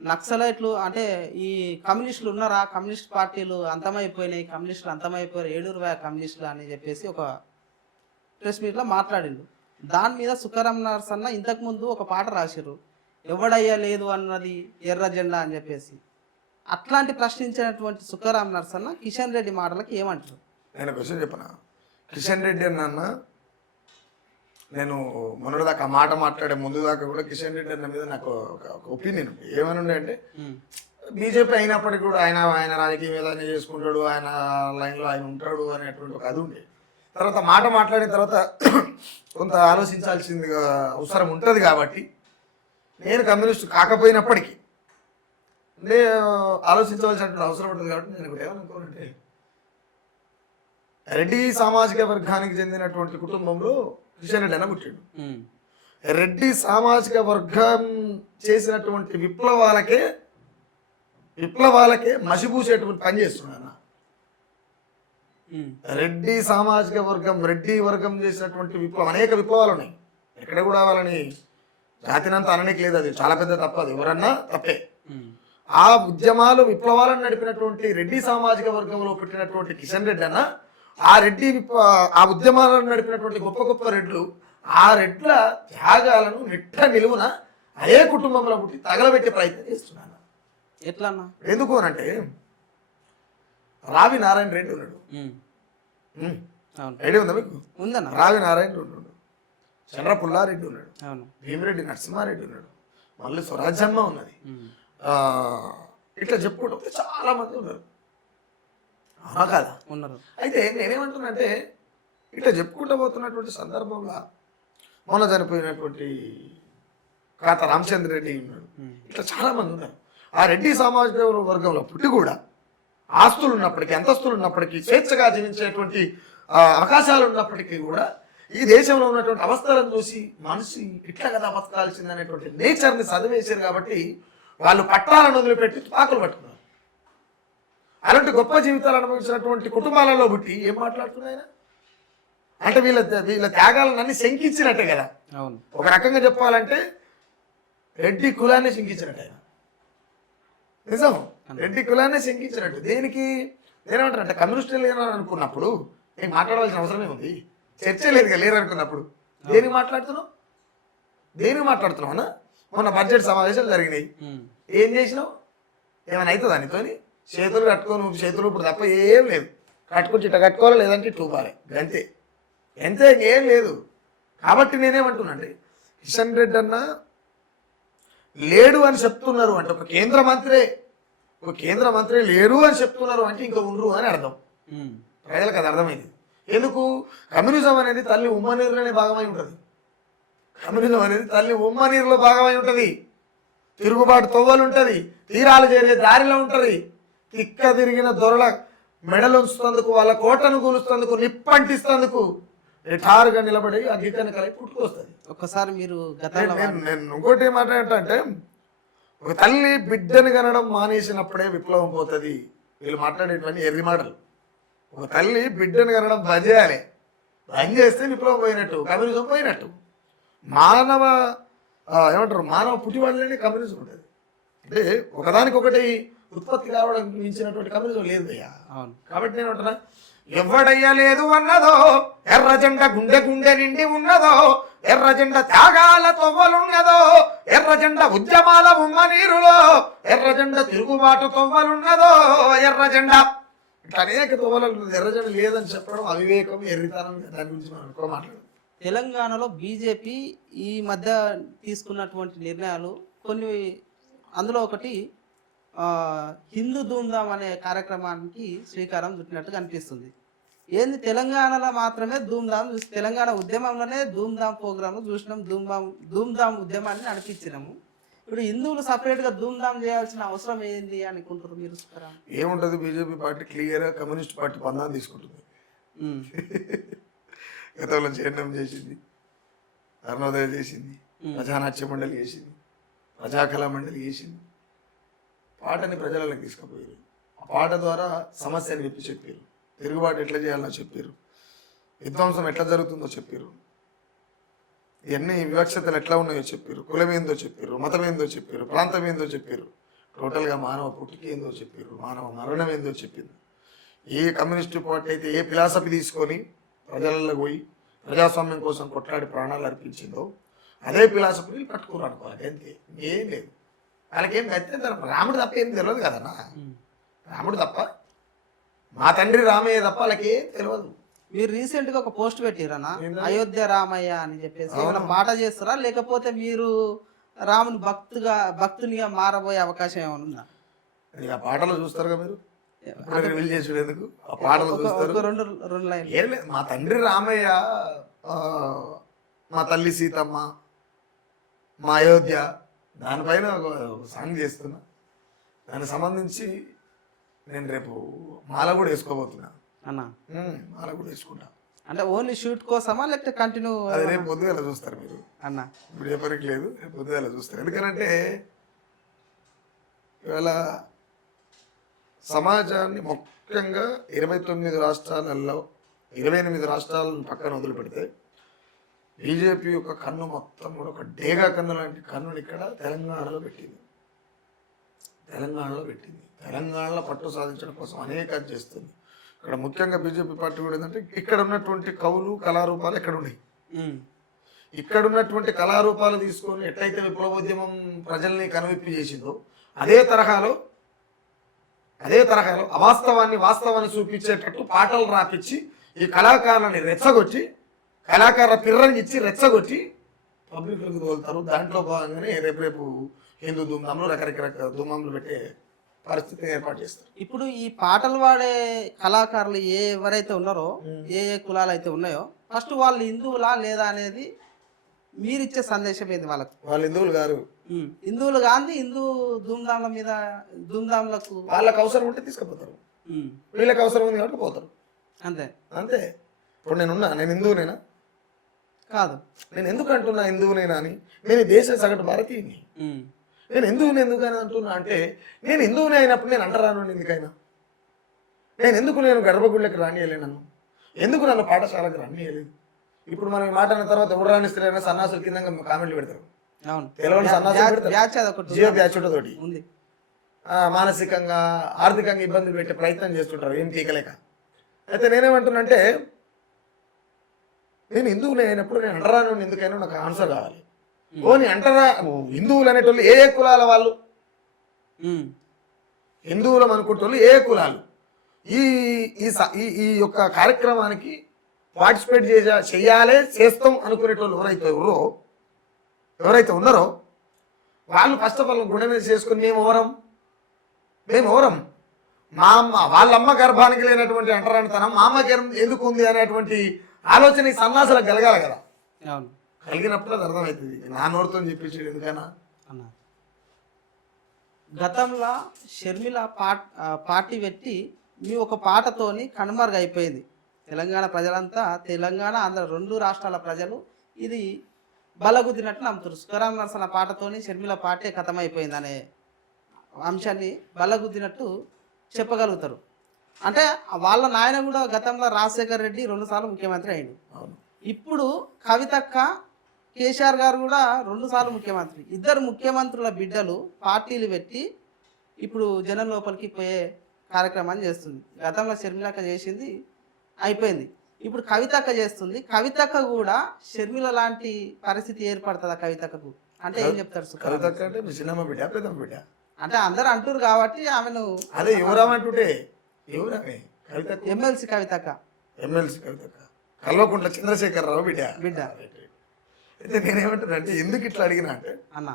నక్సలైట్లు అంటే ఈ కమ్యూనిస్టులు ఉన్నారా, కమ్యూనిస్ట్ పార్టీలు అంతమైపోయినాయి, కమ్యూనిస్టులు అంతమైపోయారు, 7 కమ్యూనిస్టులు అని చెప్పేసి ఒక ప్రెస్ మీట్లో మాట్లాడిండు. దాని మీద సుఖరామ్ నరసన్న ఇంతకుముందు ఒక పాట రాశారు, ఎవడయ్యా లేదు అన్నది ఎర్ర జెండా అని చెప్పేసి. అట్లాంటి ప్రశ్నించినటువంటి సుఖరామ్ నరసన్న కిషన్ రెడ్డి మాటలకి ఏమంటారు? నేను క్వశ్చన్ చెప్పనా? కిషన్ రెడ్డి అన్న నేను మొన్నటిదాకా ఆ మాట మాట్లాడే ముందు దాకా కూడా కిషన్ రెడ్డి అన్న మీద నాకు ఒక ఒపీనియన్ ఉంది. ఏమని ఉండే అంటే, బీజేపీ అయినప్పటికీ కూడా ఆయన రాజకీయం ఏదైనా చేసుకుంటాడు, ఆయన లైన్లో ఆయన ఉంటాడు అనేటువంటి ఒక అది ఉండే. తర్వాత మాట మాట్లాడిన తర్వాత కొంత ఆలోచించాల్సిందిగా అవసరం ఉంటుంది. కాబట్టి నేను కమ్యూనిస్ట్ కాకపోయినప్పటికీ ఆలోచించవలసినటువంటి అవసరం ఉంటుంది. కాబట్టి నేను ఒకటి ఏమనుకోనంటే, రెడ్డి సామాజిక వర్గానికి చెందినటువంటి కుటుంబంలో కిషన్ రెడ్డి అన్న పుట్టాడు. రెడ్డి సామాజిక వర్గం చేసినటువంటి విప్లవాలకే మసిపూసేటువంటి పని చేస్తున్నాను. రెడ్డి సామాజిక వర్గం, రెడ్డి వర్గం చేసినటువంటి అనేక విప్లవాలు ఉన్నాయి. ఎక్కడ కూడా వాళ్ళని జాతినంతా అనడానికి లేదు, అది చాలా పెద్ద తప్పదు, ఎవరన్నా తప్పే. ఆ ఉద్యమాలు విప్లవాలను నడిపినటువంటి రెడ్డి సామాజిక వర్గంలో పుట్టినటువంటి కిషన్ రెడ్డి అన్న ఆ ఉద్యమాలను నడిపినటువంటి గొప్ప గొప్ప రెడ్లు, ఆ రెడ్ల త్యాగాలను నిట్ట నిలువున అదే కుటుంబంలో పుట్టి తగలబెట్టే ప్రయత్నం చేస్తున్నాను. ఎట్లా? ఎందుకు అనంటే, రావి నారాయణ రెడ్డి ఉన్నాడు. ఐడియా ఉందా మీకు? ఉందన్న. రావి నారాయణ రెడ్డి ఉన్నాడు, చంద్ర పుల్లారెడ్డి ఉన్నాడు, భీమిరెడ్డి నరసింహారెడ్డి ఉన్నాడు, మళ్ళీ స్వరాజ్యమ్మ ఉన్నది. ఇట్లా చెప్పుకుంటే చాలా మంది ఉన్నారు, అవునా కాదా? ఉన్నారు. అయితే నేనేమంటున్నానంటే, ఇట్లా చెప్పుకుంటూ పోతున్నటువంటి సందర్భంలో మొన్న చనిపోయినటువంటి కాత రామచంద్ర రెడ్డి ఉన్నాడు, ఇట్లా చాలా మంది ఉన్నారు. ఆ రెడ్డి సామాజిక వర్గంలో పుట్టి కూడా ఆస్తులు ఉన్నప్పటికీ, అంతస్తులు ఉన్నప్పటికీ, స్వేచ్ఛగా జీవించేటువంటి అవకాశాలు ఉన్నప్పటికీ కూడా ఈ దేశంలో ఉన్నటువంటి అవస్థలను చూసి మనిషి ఇట్లా కదా బతకాల్సింది అనేటువంటి నేచర్ని చదివేశారు కాబట్టి వాళ్ళు పట్టాలను వదిలిపెట్టి తుపాకులు పట్టుకున్నారు. అలాంటి గొప్ప జీవితాలు అనుభవించినటువంటి కుటుంబాలలో పుట్టి ఏం మాట్లాడుతున్నాయి అంటే వీళ్ళ త్యాగాలను అన్ని శంకించినట్టే కదా. అవును, ఒక రకంగా చెప్పాలంటే రెడ్డి కులాన్ని శంకించినట్టు ఆయన. నిజం, రెడ్డి కులాన్ని శంకించినట్టు. దేనికి నేనేమంటానంటే కమ్యూనిస్టులు లేనని అనుకున్నప్పుడు నీకు మాట్లాడవలసిన అవసరమే ఉంది. చర్చే లేదు లేరు అనుకున్నప్పుడు దేనికి మాట్లాడుతున్నావు? అన్నా మొన్న బడ్జెట్ సమావేశాలు జరిగినాయి. ఏం చేసినావు? ఏమైనా అవుతుందా నీతోని? చేతులు కట్టుకొని చేతులు ఇప్పుడు తప్ప ఏం లేదు. కట్టుకుని ఇట్లా కట్టుకోవాలి, లేదంటే టూపాలి, అంతే ఇంకేం లేదు. కాబట్టి నేనేమంటున్నా అంటే కిషన్ రెడ్డి అన్న లేడు అని చెప్తున్నారు అంటే ఒక కేంద్ర మంత్రి లేరు అని చెప్తున్నారు అంటే ఇంకా ఉండరు అని అర్థం. ప్రజలకు అది అర్థమైంది. ఎందుకు? కమ్యూనిజం అనేది తల్లి ఉమ్మనీరులోనే భాగమై ఉంటుంది. తిరుగుబాటు తొవ్వలు ఉంటుంది, తీరాలు చేరే దారిలో ఉంటుంది. తిక్క తిరిగిన దొరల మెడలు ఉంచుతందుకు, వాళ్ళ కోటను కూలుస్తందుకు, నిప్పంటిస్తందుకు రిటారుగా నిలబడి అగ్గికని కలిపి పుట్టుకొస్తుంది. ఒక్కసారి మీరు నేను ఇంకోటి ఏమంటే ఒక తల్లి బిడ్డను కనడం మానేసినప్పుడే విప్లవం పోతుంది. వీళ్ళు మాట్లాడేటువంటి ఎర్రి మాటలు. ఒక తల్లి బిడ్డను కనడం బంద్ చేయాలి. బంద్ చేస్తే విప్లవం పోయినట్టు, కమ్యూనిజం పోయినట్టు. మానవ పుట్టివాళ్ళనే కమ్యూనిజం ఉంటుంది. అంటే ఒకదానికొకటి ఉత్పత్తి కావడానికి మించినటువంటి కమ్యూనిజం లేదు అయ్యా. కాబట్టి నేను అంటున్నా, ఎవడయ్యా లేదు అన్నదో ఎర్రజెండ గుండె నిండి ఉన్నదో, ఎర్రజెండ త్యాగాల తొవ్వలున్నదో, ఎర్రజెండ ఉద్యమాల ఉమ్మ నీరులో, ఎర్రజెండ తిరుగుబాటు తొవ్వలున్నదో, ఎర్రజెండ ఇట్లా అనేక తొవ్వలు. ఎర్రజెండ లేదని చెప్పడం అవివేకం, ఎర్రితనం. దాని గురించి మనం ఎక్కువ మాట్లాడదు. తెలంగాణలో బీజేపీ ఈ మధ్య తీసుకున్నటువంటి నిర్ణయాలు కొన్ని, అందులో ఒకటి హిందూ ధూమ్ధామ్ అనే కార్యక్రమానికి శ్రీకారం చుట్టినట్టుగా అనిపిస్తుంది. ఏంది తెలంగాణలో మాత్రమే ధూమ్ధామ్ చూసి, తెలంగాణ ఉద్యమంలోనే ధూమ్ధామ్ ప్రోగ్రాంలు చూసినాం, ధూమ్ధామ్ ఉద్యమాన్ని నడిపించినాము. ఇప్పుడు హిందువులు సపరేట్గా ధూమ్ధామ్ చేయాల్సిన అవసరం ఏంది అనుకుంటారు మీరు? ఏముంటుంది? బీజేపీ పార్టీ క్లియర్గా కమ్యూనిస్ట్ పార్టీ పందాన్ని తీసుకుంటుంది. గతంలో చైర్మన్ చేసింది, అరుణోదయ చేసింది, ప్రజానాట్య మండలి చేసింది, ప్రజాకళా మండలి చేసింది. పాటని ప్రజలకు తీసుకుపోయారు. ఆ పాట ద్వారా సమస్యని విప్పి చెప్పారు. తిరుగుబాటు ఎట్లా చేయాలో చెప్పారు. విధ్వంసం ఎట్లా జరుగుతుందో చెప్పారు. ఇవన్నీ వివక్షతలు ఎట్లా ఉన్నాయో చెప్పారు. కులం ఏందో చెప్పారు, మతం ఏందో చెప్పారు, ప్రాంతం ఏందో చెప్పారు. టోటల్గా మానవ పుట్టుకి ఏందో చెప్పారు, మానవ మరణం ఏందో చెప్పింది. ఏ కమ్యూనిస్టు పార్టీ అయితే ఏ ఫిలాసఫీ తీసుకొని ప్రజలలో పోయి ప్రజాస్వామ్యం కోసం కొట్లాడి ప్రాణాలు అర్పించిందో అదే ఫిలాసఫీని పట్టుకుని అనుకోవాలి. అంతే, ఏం లేదు. వాళ్ళకేం గత్యంతర. రాముడు తప్ప ఏం తెలియదు కదన్నా. రాముడు తప్ప, మా తండ్రి రామయ్య తప్ప వాళ్ళకేం తెలియదు. మీరు రీసెంట్ గా ఒక పోస్ట్ పెట్టిరన్నా, అయోధ్య రామయ్య అని చెప్పేసి. ఏమైనా పాట చేస్తారా, లేకపోతే మీరు రాముని భక్తునిగా మారబోయే అవకాశం ఏమైనా ఉందా? ఆ పాటలు చూస్తారుగా మీరు, రివీల్ చేసేందుకు ఆ పాటలు చూస్తారు. రెండు లైన్. ఏం లేదు, మా తండ్రి రామయ్య, మా తల్లి సీతమ్మ, మా అయోధ్య, దానిపైన ఒక సాంగ్ చేస్తున్నా. దానికి సంబంధించి నేను రేపు మాల కూడా వేసుకోబోతున్నా అన్న. మాల కూడా వేసుకుంటా. అంటే ఓన్లీ షూట్ కోసమా, లేకపోతే కంటిన్యూ? అది రేపు పొద్దుగాల చూస్తారు మీరు అన్న. ఇప్పుడు ఏ పనికి లేదు, రేపు పొద్దుగాల చూస్తారు. ఎందుకంటే ఇవాళ సమాజాన్ని ముఖ్యంగా 29 రాష్ట్రాలలో 28 రాష్ట్రాలను పక్కన వదిలిపెడితే బీజేపీ యొక్క కన్ను మొత్తం కూడా ఒక డేగా కన్ను లాంటి కన్నుని ఇక్కడ తెలంగాణలో పెట్టింది. తెలంగాణలో పట్టు సాధించడం కోసం అనేక చేస్తుంది. ఇక్కడ ముఖ్యంగా బీజేపీ పార్టీ కూడా ఏంటంటే ఇక్కడ ఉన్నటువంటి కవులు కళారూపాలు ఎక్కడ ఉన్నాయి. ఇక్కడ ఉన్నటువంటి కళారూపాలు తీసుకొని ఎట్లయితే విప్లవోద్యమం ప్రజల్ని కనువిప్పి చేసిందో అదే తరహాలో అవాస్తవాన్ని వాస్తవాన్ని చూపించేటట్టు పాటలు రాపించి ఈ కళాకారులని రెచ్చగొట్టి, కళాకారుల పిర్రనిచ్చి రెచ్చగొట్టి పబ్లిక్లకు తోలుతారు. దాంట్లో భాగంగానే రేపు హిందూ ధూమ్ధాంలో రకరకాల ధూమ్ధాంలు పెట్టే పరిస్థితిని ఏర్పాటు చేస్తారు. ఇప్పుడు ఈ పాటలు పాడే కళాకారులు ఎవరైతే ఉన్నారో, ఏ కులాలు అయితే ఉన్నాయో, ఫస్ట్ వాళ్ళు హిందువులా లేదా అనేది మీరు ఇచ్చే సందేశం ఏంది వాళ్ళకు? వాళ్ళు హిందువులు గారు, హిందువులు కాంది హిందూ ధూమ్ధాంల మీద ధూమ్ధాంలకు వాళ్ళకి అవసరం ఉంటే తీసుకుపోతారు, వీళ్ళకి అవసరం ఉంది కాబట్టి పోతారు, అంతే అంతే. ఇప్పుడు నేను హిందువునేనా? కాదు. నేను ఎందుకు అంటున్నా హిందువునేనా అని? నేను ఈ దేశ సగటు భారతీయుని. నేను హిందువుని ఎందుకని అంటున్నా అంటే, నేను హిందువుని అయినప్పుడు నేను అంటరాను ఎందుకైనా? నేను గర్భగుళ్ళకి రానియలే, ఎందుకు నన్ను పాఠశాలకు రానియలేదు? ఇప్పుడు మనం ఈ మాట అన్న తర్వాత ఎవరు రాణిస్తారైనా సన్నాసులు కింద కామెంట్లు పెడతారు. అవును, తెలవని సన్నాసులు పెడతారు, జియో బ్యాచుటతోటి ఉంది. మానసికంగా ఆర్థికంగా ఇబ్బందులు పెట్టే ప్రయత్నం చేస్తుంటారు ఏం తీయలేక. అయితే నేనేమంటున్నానంటే, నేను హిందువుని అయినప్పుడు నేను అంటరాను ఎందుకైనా నాకు ఆన్సర్ కావాలి. ఓని అంటరా హిందువులు అనేటోళ్ళు ఏ కులాల వాళ్ళు? హిందువులం అనుకుంటోళ్ళు ఏ కులాలు? ఈ ఈ యొక్క కార్యక్రమానికి పార్టిసిపేట్ చేయాలి, చేస్తాం అనుకునేటోళ్ళు ఎవరైతే ఉన్నారో వాళ్ళు ఫస్ట్ ఆఫ్ ఆల్ గుండె మీద చేసుకుని మేము ఎవరం? మా అమ్మ వాళ్ళ అమ్మ గర్భానికి లేనటువంటి అంటరానితనం మా అమ్మ గర్భం ఎందుకు ఉంది అనేటువంటి ఆలోచన ఈ సన్నాసులకు కలగాలి కదా. కలిగినప్పుడు అది అర్థమవుతుంది. నా నోరుతో చెప్పించి ఎందుకైనా అన్న గతంలో షర్మిల పార్టీ పెట్టి మీ ఒక పాటతోని కనుమరుగు అయిపోయింది. తెలంగాణ ప్రజలంతా, తెలంగాణ ఆంధ్ర రెండు రాష్ట్రాల ప్రజలు ఇది బలగుద్దినట్టు నమ్ముతారు. సుఖరామ్ నరసన పాటతోని షర్మిల పార్టీ ఖతమైపోయింది అనే అంశాన్ని బలగుద్దినట్టు చెప్పగలుగుతారు. అంటే వాళ్ళ నాయన కూడా గతంలో రాజశేఖర్ రెడ్డి 2 సార్లు ముఖ్యమంత్రి అయ్యాడు. ఇప్పుడు కవితక్క, కేసీఆర్ గారు కూడా 2 సార్లు ముఖ్యమంత్రి. ఇద్దరు ముఖ్యమంత్రుల బిడ్డలు పార్టీలు పెట్టి ఇప్పుడు జనం లోపలికి పోయే కార్యక్రమాన్ని చేస్తుంది. గతంలో షర్మిలక్క చేసింది అయిపోయింది, ఇప్పుడు కవితక్క చేస్తుంది. కవితక్క కూడా షర్మిల లాంటి పరిస్థితి ఏర్పడుతుందా కవితక్కకు? అంటే ఏం చెప్తారు? కవితక్క అంటే మీ చిన్నమ్మ బిడ్డ, పెద్దమ్మ బిడ్డ అంటే అందరు అంటారు కాబట్టి ఆమెను అదే ఎవరామంటుంటే కవితక్క ఎమ్మెల్సీ కవితక్క కల్వకుంట్ల చంద్రశేఖరరావు బిడ్డ. అయితే నేనేమంటానంటే, ఎందుకు ఇట్లా అడిగినా అంటే, అన్న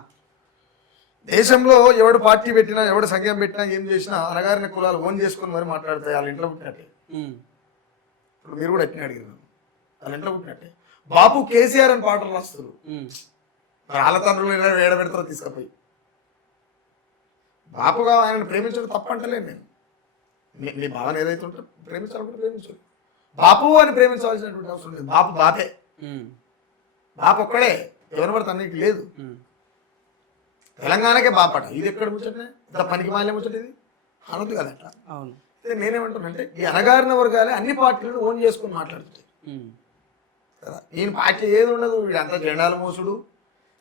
దేశంలో ఎవడు పార్టీ పెట్టినా ఎవడు సంఘం పెట్టినా ఏం చేసినా అనగారిన కులాలు ఓన్ చేసుకుని మరి మాట్లాడతాయి. వాళ్ళ ఇంట్లో పుట్టినట్టే. ఇప్పుడు మీరు కూడా ఎట్టిన అడిగారు, వాళ్ళ ఇంట్లో పుట్టినట్టే. బాపు కేసీఆర్ అని పాటలు రాస్తారు, వాళ్ళ తండ్రులు ఏడబెడతారో తీసుకుపోయి. బాపుగా ఆయనను ప్రేమించడం తప్పంటలేదు నేను. మీ భావన ఏదైతే ఉంటే ప్రేమించాలనుకుంటే ప్రేమించాలి. బాపు అని ప్రేమించవలసినటువంటి అవసరం లేదు. బాపే బాపు ఒక్కడే, ఎవరు పడితే అన్నిటికి లేదు. తెలంగాణకే బాపట. ఇది ఎక్కడ ముచ్చటే, ఇంత పనికి మాలే ముచ్చట ఇది అనొద్దు కదట. అవును. నేనేమంటున్నానంటే, ఈ అణగారిన వర్గాలే అన్ని పార్టీలను ఓన్ చేసుకుని మాట్లాడుతాయి కదా. ఈయన పార్టీ ఏది ఉండదు, వీడంతా జెండాలు మోసుడు,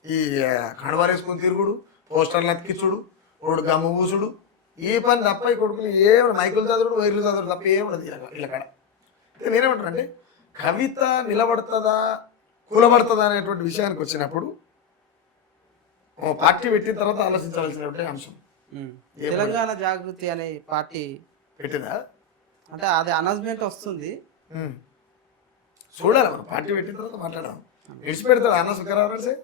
ఈ కణవారేసుకొని తిరుగుడు, పోస్టర్లు అతికిచ్చుడు, ఓడు గమ్ము పూసుడు, ఈ పని తప్ప ఈ కొడుకులు ఏమన్నా మైకులు చదువుడు, వైర్లు చదువుడు తప్ప ఏముండదు వీళ్ళ కాడ. నేనేమంటానంటే, కవిత నిలబడుతుందా కూలబడుతుందా అనేటువంటి విషయానికి వచ్చినప్పుడు పార్టీ పెట్టిన తర్వాత ఆలోచించవలసినటువంటి అంశం. తెలంగాణ జాగృతి అనే పార్టీ పెట్టిందా అంటే అది అనౌన్స్మెంట్ వస్తుంది, చూడాలి. మనం పార్టీ పెట్టిన తర్వాత మాట్లాడాం. విడిచిపెడతాడు అన్న సుఖరావు.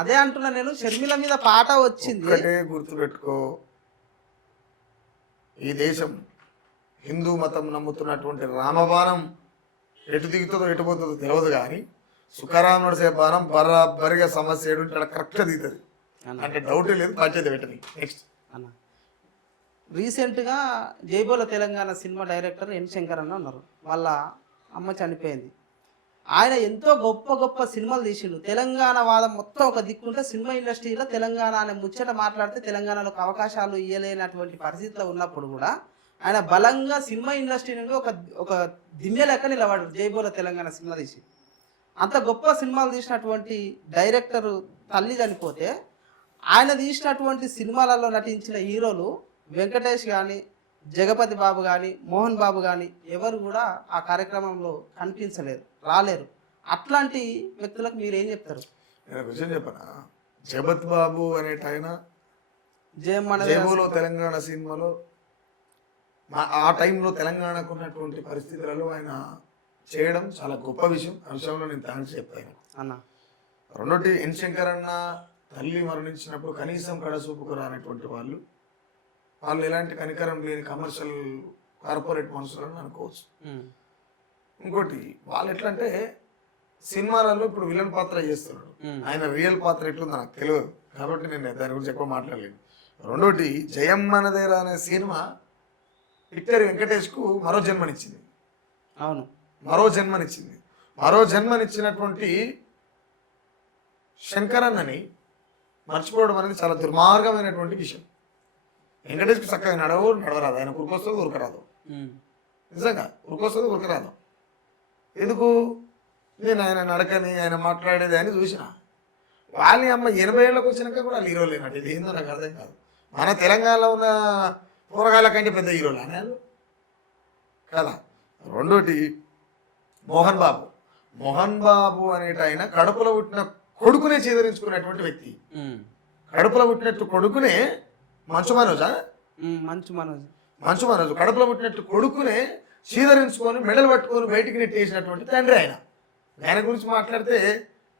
అదే అంటున్నా నేను, షర్మిల మీద పాట వచ్చింది. ఒకటే గుర్తుపెట్టుకో, ఈ దేశం హిందూ మతం నమ్ముతున్నటువంటి రామబాణం ఎటు దిగుతుందో ఎటు పోతుందో తెలియదు, కానీ సుఖరామ్ నడిసే బాణం బరాబరిగా సమస్య ఏడుంటే కరెక్ట్గా దిగుతుంది అంటే డౌటే లేదు. బాధ్యత పెట్టని. నెక్స్ట్ అన్న, రీసెంట్గా Jai Bolo Telangana cinema director N Shankar అన్న ఉన్నారు. వాళ్ళ అమ్మ చనిపోయింది. ఆయన ఎంతో గొప్ప గొప్ప సినిమాలు తీసిండు. తెలంగాణ వాదం మొత్తం ఒక దిక్కుంటే, సినిమా ఇండస్ట్రీలో తెలంగాణ అనే ముచ్చట మాట్లాడితే తెలంగాణలోకి అవకాశాలు ఇవ్వలేనటువంటి పరిస్థితిలో ఉన్నప్పుడు కూడా ఆయన బలంగా సినిమా ఇండస్ట్రీ నుండి ఒక దిమ్మె లెక్క నిలబడ్డాడు జైబోల తెలంగాణ సినిమా తీసి. అంత గొప్ప సినిమాలు తీసినటువంటి డైరెక్టర్ తల్లి చనిపోతే, ఆయన తీసినటువంటి సినిమాలలో నటించిన హీరోలు వెంకటేష్ కానీ, జగపతి బాబు కానీ, మోహన్ బాబు కానీ ఎవరు కూడా ఆ కార్యక్రమంలో కనిపించలేరు, రాలేరు. అట్లాంటి వ్యక్తులకు మీరు ఏం చెప్తారు? నేను విషయం చెప్పనా, జగపతి బాబు అనేట ఆయన జయబోలో తెలంగాణ సినిమాలో ఆ టైంలో తెలంగాణకు ఉన్నటువంటి పరిస్థితులలో ఆయన చేయడం చాలా గొప్ప విషయం. ఆ విషయంలో నేను థ్యాంక్స్ చెప్తాను అన్న. రెండోటి, ఎన్ శంకర్ అన్న తల్లి మరణించినప్పుడు కనీసం కడసూపుకు రానటువంటి వాళ్ళు ఎలాంటి కనికరం లేని కమర్షియల్ కార్పొరేట్ మనుషులని అనుకోవచ్చు. ఇంకోటి, వాళ్ళు ఎట్లా అంటే సినిమాలలో ఇప్పుడు విలన్ పాత్ర చేస్తున్నాడు, ఆయన రియల్ పాత్ర ఎట్లుందో నాకు తెలియదు కాబట్టి నేను దాని గురించి ఎక్కువ మాట్లాడలేను. రెండోటి జయమ్మనదేరా అనే సినిమా విక్టరీ వెంకటేష్కు మరో జన్మనిచ్చింది. అవును, మరో జన్మనిచ్చింది. మరో జన్మనిచ్చినటువంటి శంకరన్నని మర్చిపోవడం అనేది చాలా దుర్మార్గమైనటువంటి విషయం. వెంకటేష్కి చక్కగా నడవరాదు, ఆయన ఉరికొస్తుంది ఉరకరాదు, నిజంగా ఉరికొస్తుంది ఉరకరాదు. ఎందుకు నేను ఆయన నడకని ఆయన మాట్లాడేది అని చూసిన వాళ్ళని అమ్మ 80 ఏళ్ళకి వచ్చినాక కూడా వాళ్ళు హీరోలు లేనట్టు. ఇది ఏందో నాకు అర్థం కాదు. మన తెలంగాణలో ఉన్న పూరగాళ్ళ కంటే పెద్ద హీరోలు అన్నారు కదా. రెండోటి మోహన్ బాబు అనేట ఆయన కడుపులో పుట్టిన కొడుకునే చేదరించుకునేటువంటి వ్యక్తి. కడుపులో పుట్టినట్టు కొడుకునే మంచు మనోజ్ కడుపులో పుట్టినట్టు కొడుకునే చీదరించుకొని మెడలు పట్టుకొని బయటికి నెట్టేసినటువంటి తండ్రి ఆయన గురించి మాట్లాడితే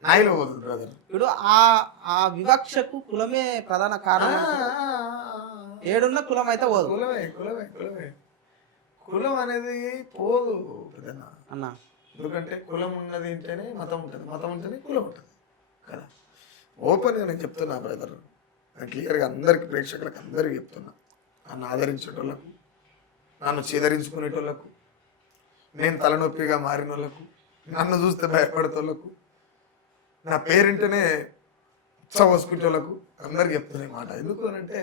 నాయిలో పోతుంది బ్రదర్. ఇప్పుడు ఆ వివక్షకు కులమే ప్రధాన కారణం. ఏడున్న కులం అయితే పోదు. కులం అనేది పోదు అన్న. ఎందుకంటే కులం ఉన్నది ఉంటేనే మతం ఉంటుంది, మతం ఉంటేనే కులం ఉంటుంది కదా. ఓపెన్గా నేను చెప్తున్నా బ్రదర్, నేను క్లియర్గా అందరికి ప్రేక్షకులకు అందరికీ చెప్తున్నా. నన్ను ఆదరించేటోళ్ళకు, నన్ను చీదరించుకునేటోళ్ళకు, నేను తలనొప్పిగా మారిన వాళ్ళకు, నన్ను చూస్తే భయపడేటోళ్ళకు, నా పేరింటనే చవసుకునేటోళ్ళకు అందరికి చెప్తున్నా మాట. ఎందుకు అనంటే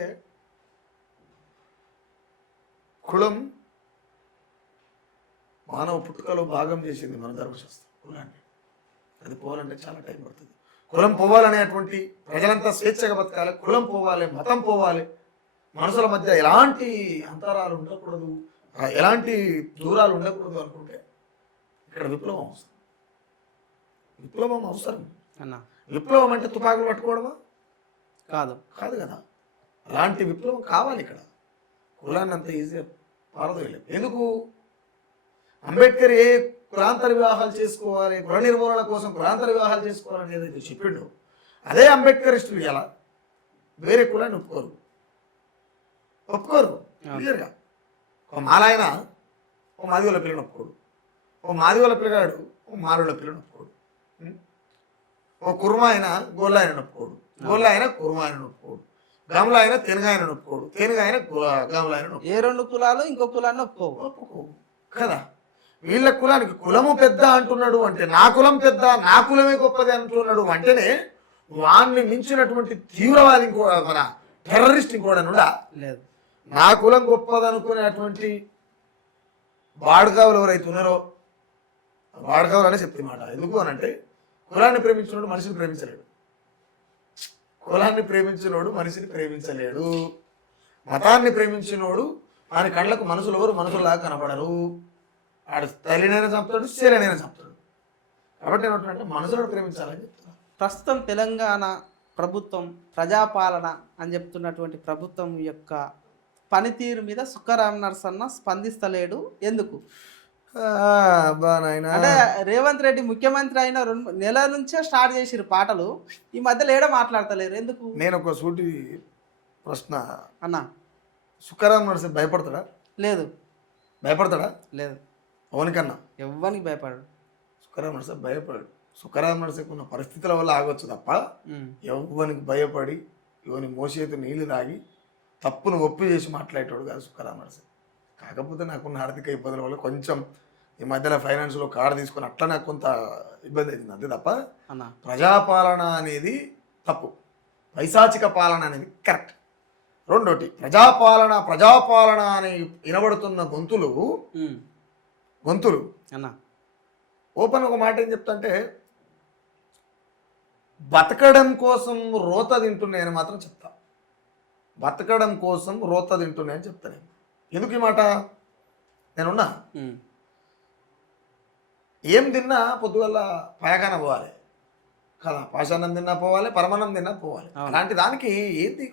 కులం మానవ పుట్టుకలో భాగం చేసింది మన ధర్మశాస్త్రం. కులాన్ని అది పోవాలంటే చాలా టైం పడుతుంది. కులం పోవాలనేటువంటి ప్రజలంతా స్వేచ్ఛగా బతకాలి, కులం పోవాలి, మతం పోవాలి, మనుషుల మధ్య ఎలాంటి అంతరాలు ఉండకూడదు, ఎలాంటి దూరాలు ఉండకూడదు అనుకుంటే ఇక్కడ విప్లవం అవసరం. విప్లవం అవసరం అన్న. విప్లవం అంటే తుపాకులు పట్టుకోవడమా? కాదు కదా. అలాంటి విప్లవం కావాలి ఇక్కడ. కులాన్ని అంత ఈజీగా పారదోయలేదు. ఎందుకు? అంబేద్కర్ ఏ కులాంతర వివాహాలు చేసుకోవాలి, కుల నిర్మూలన కోసం కులాంతర వివాహాలు చేసుకోవాలని ఏదైతే చెప్పిండో అదే అంబేద్కరిస్టులు ఎలా వేరే కులాన్ని ఒప్పుకోరు క్లియర్గా. ఒక మాలాయన ఓ మాదిగోళ్ళ పిల్లని ఒప్పుకోడు, ఓ మాదిగోళ్ళ పిల్లగాడు ఓ మారుళ్ళ పిల్లని ఒప్పుకోడు, ఓ కుర్మ ఆయన గోళ్ళ ఆయన ఒప్పుకోడు, గోళ్ళ ఆయన కుర్మ ఆయన ఒప్పుకోడు, గమల ఆయన తెనుగాయన ఒప్పుకోడు, తెనుగాయన గమల ఆయన ఒప్పుకోడు. ఏ రెండు కులాలు ఇంకో కులాన్ని ఒప్పుకో కదా. వీళ్ళ కులానికి కులము పెద్ద అంటున్నాడు అంటే నా కులం పెద్ద, నా కులమే గొప్పది అంటున్నాడు అంటేనే వాడిని మించినటువంటి తీవ్రవాది మన టెర్రరిస్ట్ ఇంకోడనుడా లేదు. నా కులం గొప్పది అనుకునేటువంటి బాడుగావులు ఎవరైతే ఉన్నారో బాడుగావులు అనే చెప్తే మాట. ఎందుకు అనంటే కులాన్ని ప్రేమించినోడు మనిషిని ప్రేమించలేడు, కులాన్ని ప్రేమించినోడు మనిషిని ప్రేమించలేడు, మతాన్ని ప్రేమించినోడు ఆయన కళ్ళకు మనుషులు ఎవరు మనుషుల్లాగా కనపడరు. ఆడు తల్లినైనా చంపుతాడు, శీలనైనా చంపుతాడు. కాబట్టి ఏమంటాడంటే మనుషులను ప్రేమించాలని చెప్తున్నా. ప్రస్తుతం తెలంగాణ ప్రభుత్వం ప్రజాపాలన అని చెప్తున్నటువంటి ప్రభుత్వం యొక్క పనితీరు మీద సుక్క రామనరసన్న స్పందిస్తలేడు. ఎందుకు? అంటే రేవంత్ రెడ్డి ముఖ్యమంత్రి అయిన 2 నెలల నుంచే స్టార్ట్ చేసిరు పాటలు, ఈ మధ్యలో ఏడ మాట్లాడతలేరు ఎందుకు? నేను ఒక సూటి ప్రశ్న అన్న. సుక్క రామనరస భయపడతాడా? లేదు. భయపడతాడా? లేదు. అవునికన్నా ఎవ్వనికి భయపడాడు. సుక్క రామనరస భయపడాడు. సుక్క రామనరసకు ఉన్న పరిస్థితుల వల్ల ఆగొచ్చు తప్ప ఎవ్వనికి భయపడి ఎవని మోసేతి నీళ్లు తాగి తప్పును ఒప్పి చేసి మాట్లాడేటోడు కాదు సుక్క రామనరస. కాకపోతే నాకున్న ఆర్థిక ఇబ్బందుల వల్ల కొంచెం ఈ మధ్యలో ఫైనాన్స్లో కారు తీసుకొని అట్లా నాకు కొంత ఇబ్బంది అవుతుంది అంతే తప్ప ప్రజాపాలన అనేది తప్పు, పైశాచిక పాలన అనేది కరెక్ట్. రెండోటి ప్రజాపాలన అని వినబడుతున్న గొంతులు ఓపెన్ ఒక మాట ఏం చెప్తాంటే బతకడం కోసం రోత తింటున్నాయని మాత్రం చెప్తా. బతకడం కోసం రోత తింటున్నాయని చెప్తాను. ఎందుకు ఈ మాట? నేనున్నా ఏం తిన్నా పొద్దుగల పయగాన పోవాలి కదా, పాషాన్నం తిన్నా పోవాలి, పరమాన్నం తిన్నా పోవాలి. అలాంటి దానికి ఏంది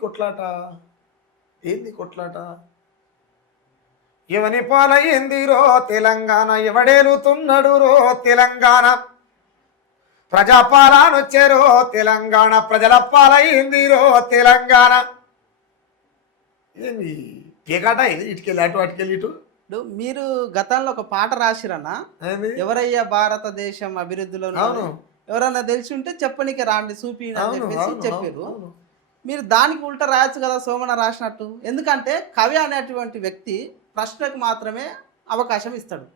కొట్లాట? ఎవని పాలయ్యింది రో తెలంగాణ, ఎవడేలుతున్నాడు రో తెలంగాణ, ప్రజాపాలన వచ్చారో తెలంగాణ, ప్రజల పాలయ్యింది రో తెలంగాణ. ఏంది కేకాట? ఇది ఇటుకెళ్ళి అటు అటుకెళ్ళి ఇటు. మీరు గతంలో ఒక పాట రాసిరన్నా, ఎవరయ్యా భారతదేశం అభివృద్ధిలో ఎవరన్నా తెలిసి ఉంటే చెప్పనీకి రాండి చూపి అని అవును చెప్పేసి అవును చెప్పారు. అవును మీరు దానికి ఉల్టా రాయొచ్చు కదా సోమన రాసినట్టు. ఎందుకంటే కవి అనేటువంటి వ్యక్తి ప్రశ్నకు మాత్రమే అవకాశం ఇస్తాడు.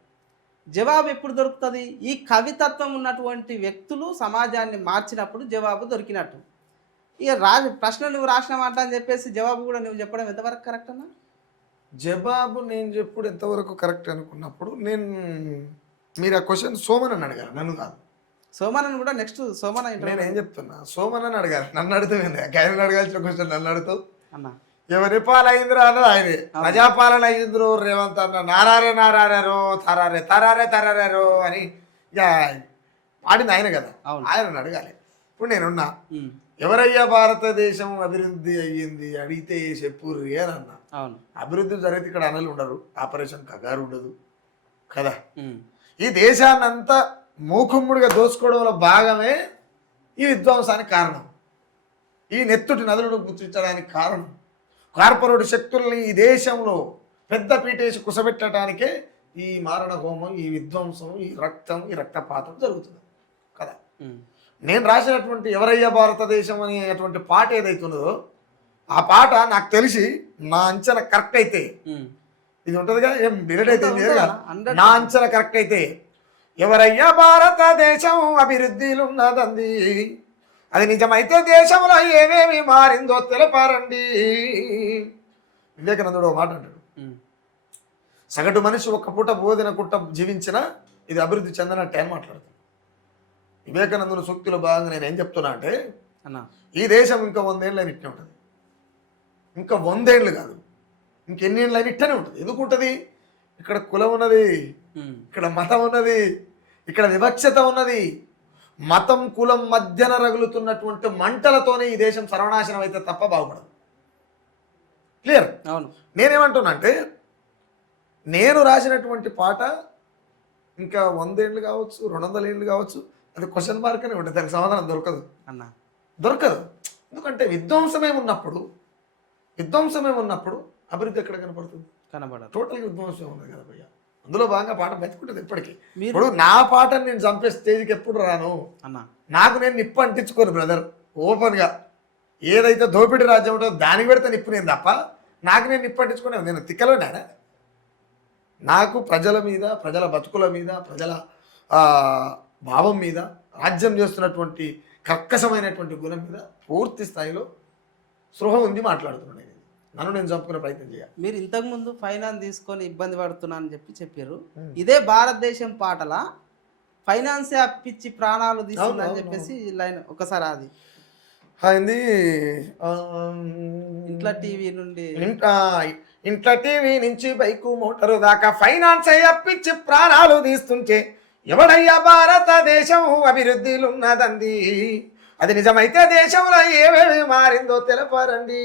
జవాబు ఎప్పుడు దొరుకుతుంది? ఈ కవితత్వం ఉన్నటువంటి వ్యక్తులు సమాజాన్ని మార్చినప్పుడు జవాబు దొరికినట్టు. ఇక ప్రశ్న నువ్వు రాసినమాట అని చెప్పేసి జవాబు కూడా నువ్వు చెప్పడం ఎంతవరకు కరెక్ట్ అన్నా? జవాబు నేను చెప్పుడు ఎంతవరకు కరెక్ట్ అనుకున్నప్పుడు మీరు ఆ క్వశ్చన్ సోమన్ అని అడగాలి, నన్ను కాదు. సోమనని కూడా నెక్స్ట్ సోమన నేను ఇంటర్వ్యూ ఏం చెప్తున్నా, సోమన్ అని అడగాలి, నన్ను అడుగుతుంది. ఆయన అడగాల్సిన క్వశ్చన్ నన్ను అడుగుతావు. అన్న. ఎవరి పాలన అయిందిరో అన్నది ఆయనే. ప్రజాపాలన అయిందిరో రేవంత్ అన్న నారారే నారారో తరారే తరారే తరారేరో అని ఇక పాడింది ఆయన కదా, అవును. ఆయనను అడగాలి. ఇప్పుడు నేనున్నా, ఉమ్. ఎవరయ్యా భారతదేశం అభివృద్ధి అయ్యింది అడిగితే చెప్పుర్రు అని అన్నా. అవును. అభివృద్ధి జరిగితే ఇక్కడ అనలు ఉండరు, ఆపరేషన్ కగారు ఉండదు కదా. ఉమ్. ఈ దేశాన్ని అంతా మూకుమ్ముడిగా దోచుకోవడంలో భాగమే ఈ విధ్వంసానికి కారణం, ఈ నెత్తుటి నదులను గుర్తించడానికి కారణం, కార్పొరేట్ శక్తుల్ని ఈ దేశంలో పెద్ద పీటేసి కుసబెట్టడానికే ఈ మారణ హోమం, ఈ విధ్వంసం, ఈ రక్తం, ఈ రక్తపాతం జరుగుతుంది కదా. ఉమ్. నేను రాసినటువంటి ఎవరయ్యా భారతదేశం అనేటువంటి పాట ఏదైతున్నదో ఆ పాట నాకు తెలిసి నా అంచనా కరెక్ట్ అయితే, ఉమ్. ఇది ఉంటుందిగా, ఏం డిలేట్ అయితే ఉంటుంది లేదుగా, కదా, 100%. నా అంచనా కరెక్ట్ అయితే ఎవరయ్యా భారతదేశం అభివృద్ధిలో ఉన్నదంది, అది నిజమైతే దేశంలో ఏమేమి మారిందో తెలపారండి. వివేకానందుడు ఒక మాట అంటాడు, ఉమ్. సగటు మనిషి ఒక్క పూట భోజన కుట్ట జీవించినా ఇది అభివృద్ధి చెందనట్టే అని మాట్లాడుతాడు. వివేకానందుని సూక్తిలో భాగంగా నేను ఏం చెప్తున్నా అంటే, అన్న. ఈ దేశం ఇంకా 100 ఏళ్ళు అని ఇట్నే ఉంటుంది, ఇంకా 100 ఏళ్ళు కాదు, ఇంకెన్ని ఏళ్ళు అని ఇట్టనే ఉంటుంది. ఎందుకు ఉంటుంది? ఇక్కడ కులం ఉన్నది, ఉమ్. ఇక్కడ మతం ఉన్నది, ఇక్కడ వివక్షత ఉన్నది. మతం కులం మధ్యన రగులుతున్నటువంటి మంటలతోనే ఈ దేశం సర్వనాశనం అయితే తప్ప బాగుపడదు. క్లియర్? అవును. నేనేమంటున్నా అంటే, నేను రాసినటువంటి పాట ఇంకా 100 ఏళ్ళు కావచ్చు, 200 ఏళ్ళు కావచ్చు, అది క్వశ్చన్ మార్క్ అనే ఉంటుంది, దానికి సమాధానం దొరకదు అన్న. దొరకదు. ఎందుకంటే విధ్వంసమే ఉన్నప్పుడు అభివృద్ధి ఎక్కడ కనపడుతుంది? కనబడదు. టోటల్గా విధ్వంసమే ఉన్నది కదా భయ్య. అందులో భాగంగా పాట బతుకుంటుంది ఇప్పటికీ. మీరు- ఇప్పుడు నా పాటను నేను చంపే స్టేజ్కి ఎప్పుడు రాను, అన్న. నాకు నేను నిప్పు అంటించుకోను బ్రదర్. ఓపెన్గా ఏదైతే దోపిడీ రాజ్యం ఉంటుందో దానికి పెడితే నిప్పు నేను తప్ప, నాకు నేను నిప్పు అంటించుకునే నేను తిక్కలోనేనా? నాకు ప్రజల మీద, ప్రజల బతుకుల మీద, ప్రజల భావం మీద, రాజ్యం చేస్తున్నటువంటి కర్కశమైనటువంటి గుణం మీద పూర్తి స్థాయిలో స్పృహ ఉంది, మాట్లాడుతున్నాను. నన్ను నేను చంపుకునే ప్రయత్నం చేయాలి. మీరు ఇంతకుముందు ఫైనాన్స్ తీసుకొని ఇబ్బంది పడుతున్నా అని చెప్పారు. ఇదే భారతదేశం పాటల ఫైనాన్స్ అప్పిచ్చి ప్రాణాలు తీసుకుందని చెప్పేసి లైన్ ఒకసారి అది అయింది. ఇట్లా టీవీ నుండి ఇంట్లో టీవీ నుంచి బైకు మోటారు దాకా ఫైనాన్స్ అప్పిచ్చి ప్రాణాలు తీస్తుంటే ఎవడయ్యా భారతదేశం అభివృద్ధిలో ఉన్నదంది, అది నిజమైతే దేశంలో ఏమేమి మారిందో తెలపారండి.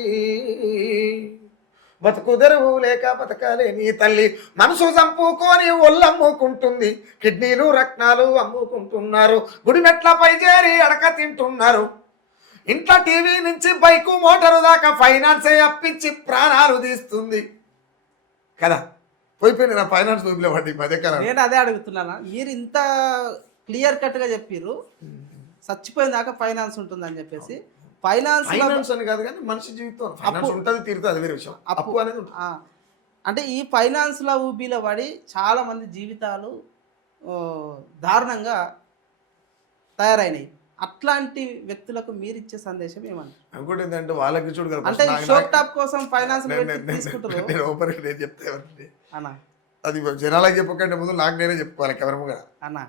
బతుకు తెరువు లేక బతకాలేని తల్లి మనసు చంపుకొని ఒళ్ళమ్ముకుంటుంది, కిడ్నీలు రక్తాలు అమ్ముకుంటున్నారు, గుడి మెట్లపై చేరి అడక తింటున్నారు. ఇంట్లో టీవీ నుంచి బైకు మోటారు దాకా ఫైనాన్స్ అప్పించి ప్రాణాలు తీస్తుంది కదా. పోయిపోయింది నా ఫైనాన్స్ ఊపిలో పడ్డి మధ్యకాలం. నేను అదే అడుగుతున్నానా, మీరు ఇంత క్లియర్ కట్గా చెప్పారు చచ్చిపోయిన దాకా ఫైనాన్స్ ఉంటుందని చెప్పేసి. ఫైనాన్స్ అని కాదు కానీ మనిషి జీవితం ఫైనాన్స్ ఉంటుంది, తీరుతుంది, అది వేరే విషయం. అప్పు అనేది అంటే ఈ ఫైనాన్స్లో ఊబీలో పడి చాలా మంది జీవితాలు దారుణంగా తయారైనాయి. అట్లాంటి వ్యక్తులకు మీరు ఇచ్చే సందేశం ఏమన్నా? ఇంకోటి ఏంటంటే వాళ్ళకి చూడు కదా, అంటే షోక్ టాప్ కోసం ఫైనాన్స్ తీసుకుంటారు. నేను ఓపెన్ నేను చెప్తే అన్న, అది జనాలకు చెప్పకంటే ముందు నాకు నేనే చెప్పుకోవాలి ఎవరముగా. అన్న,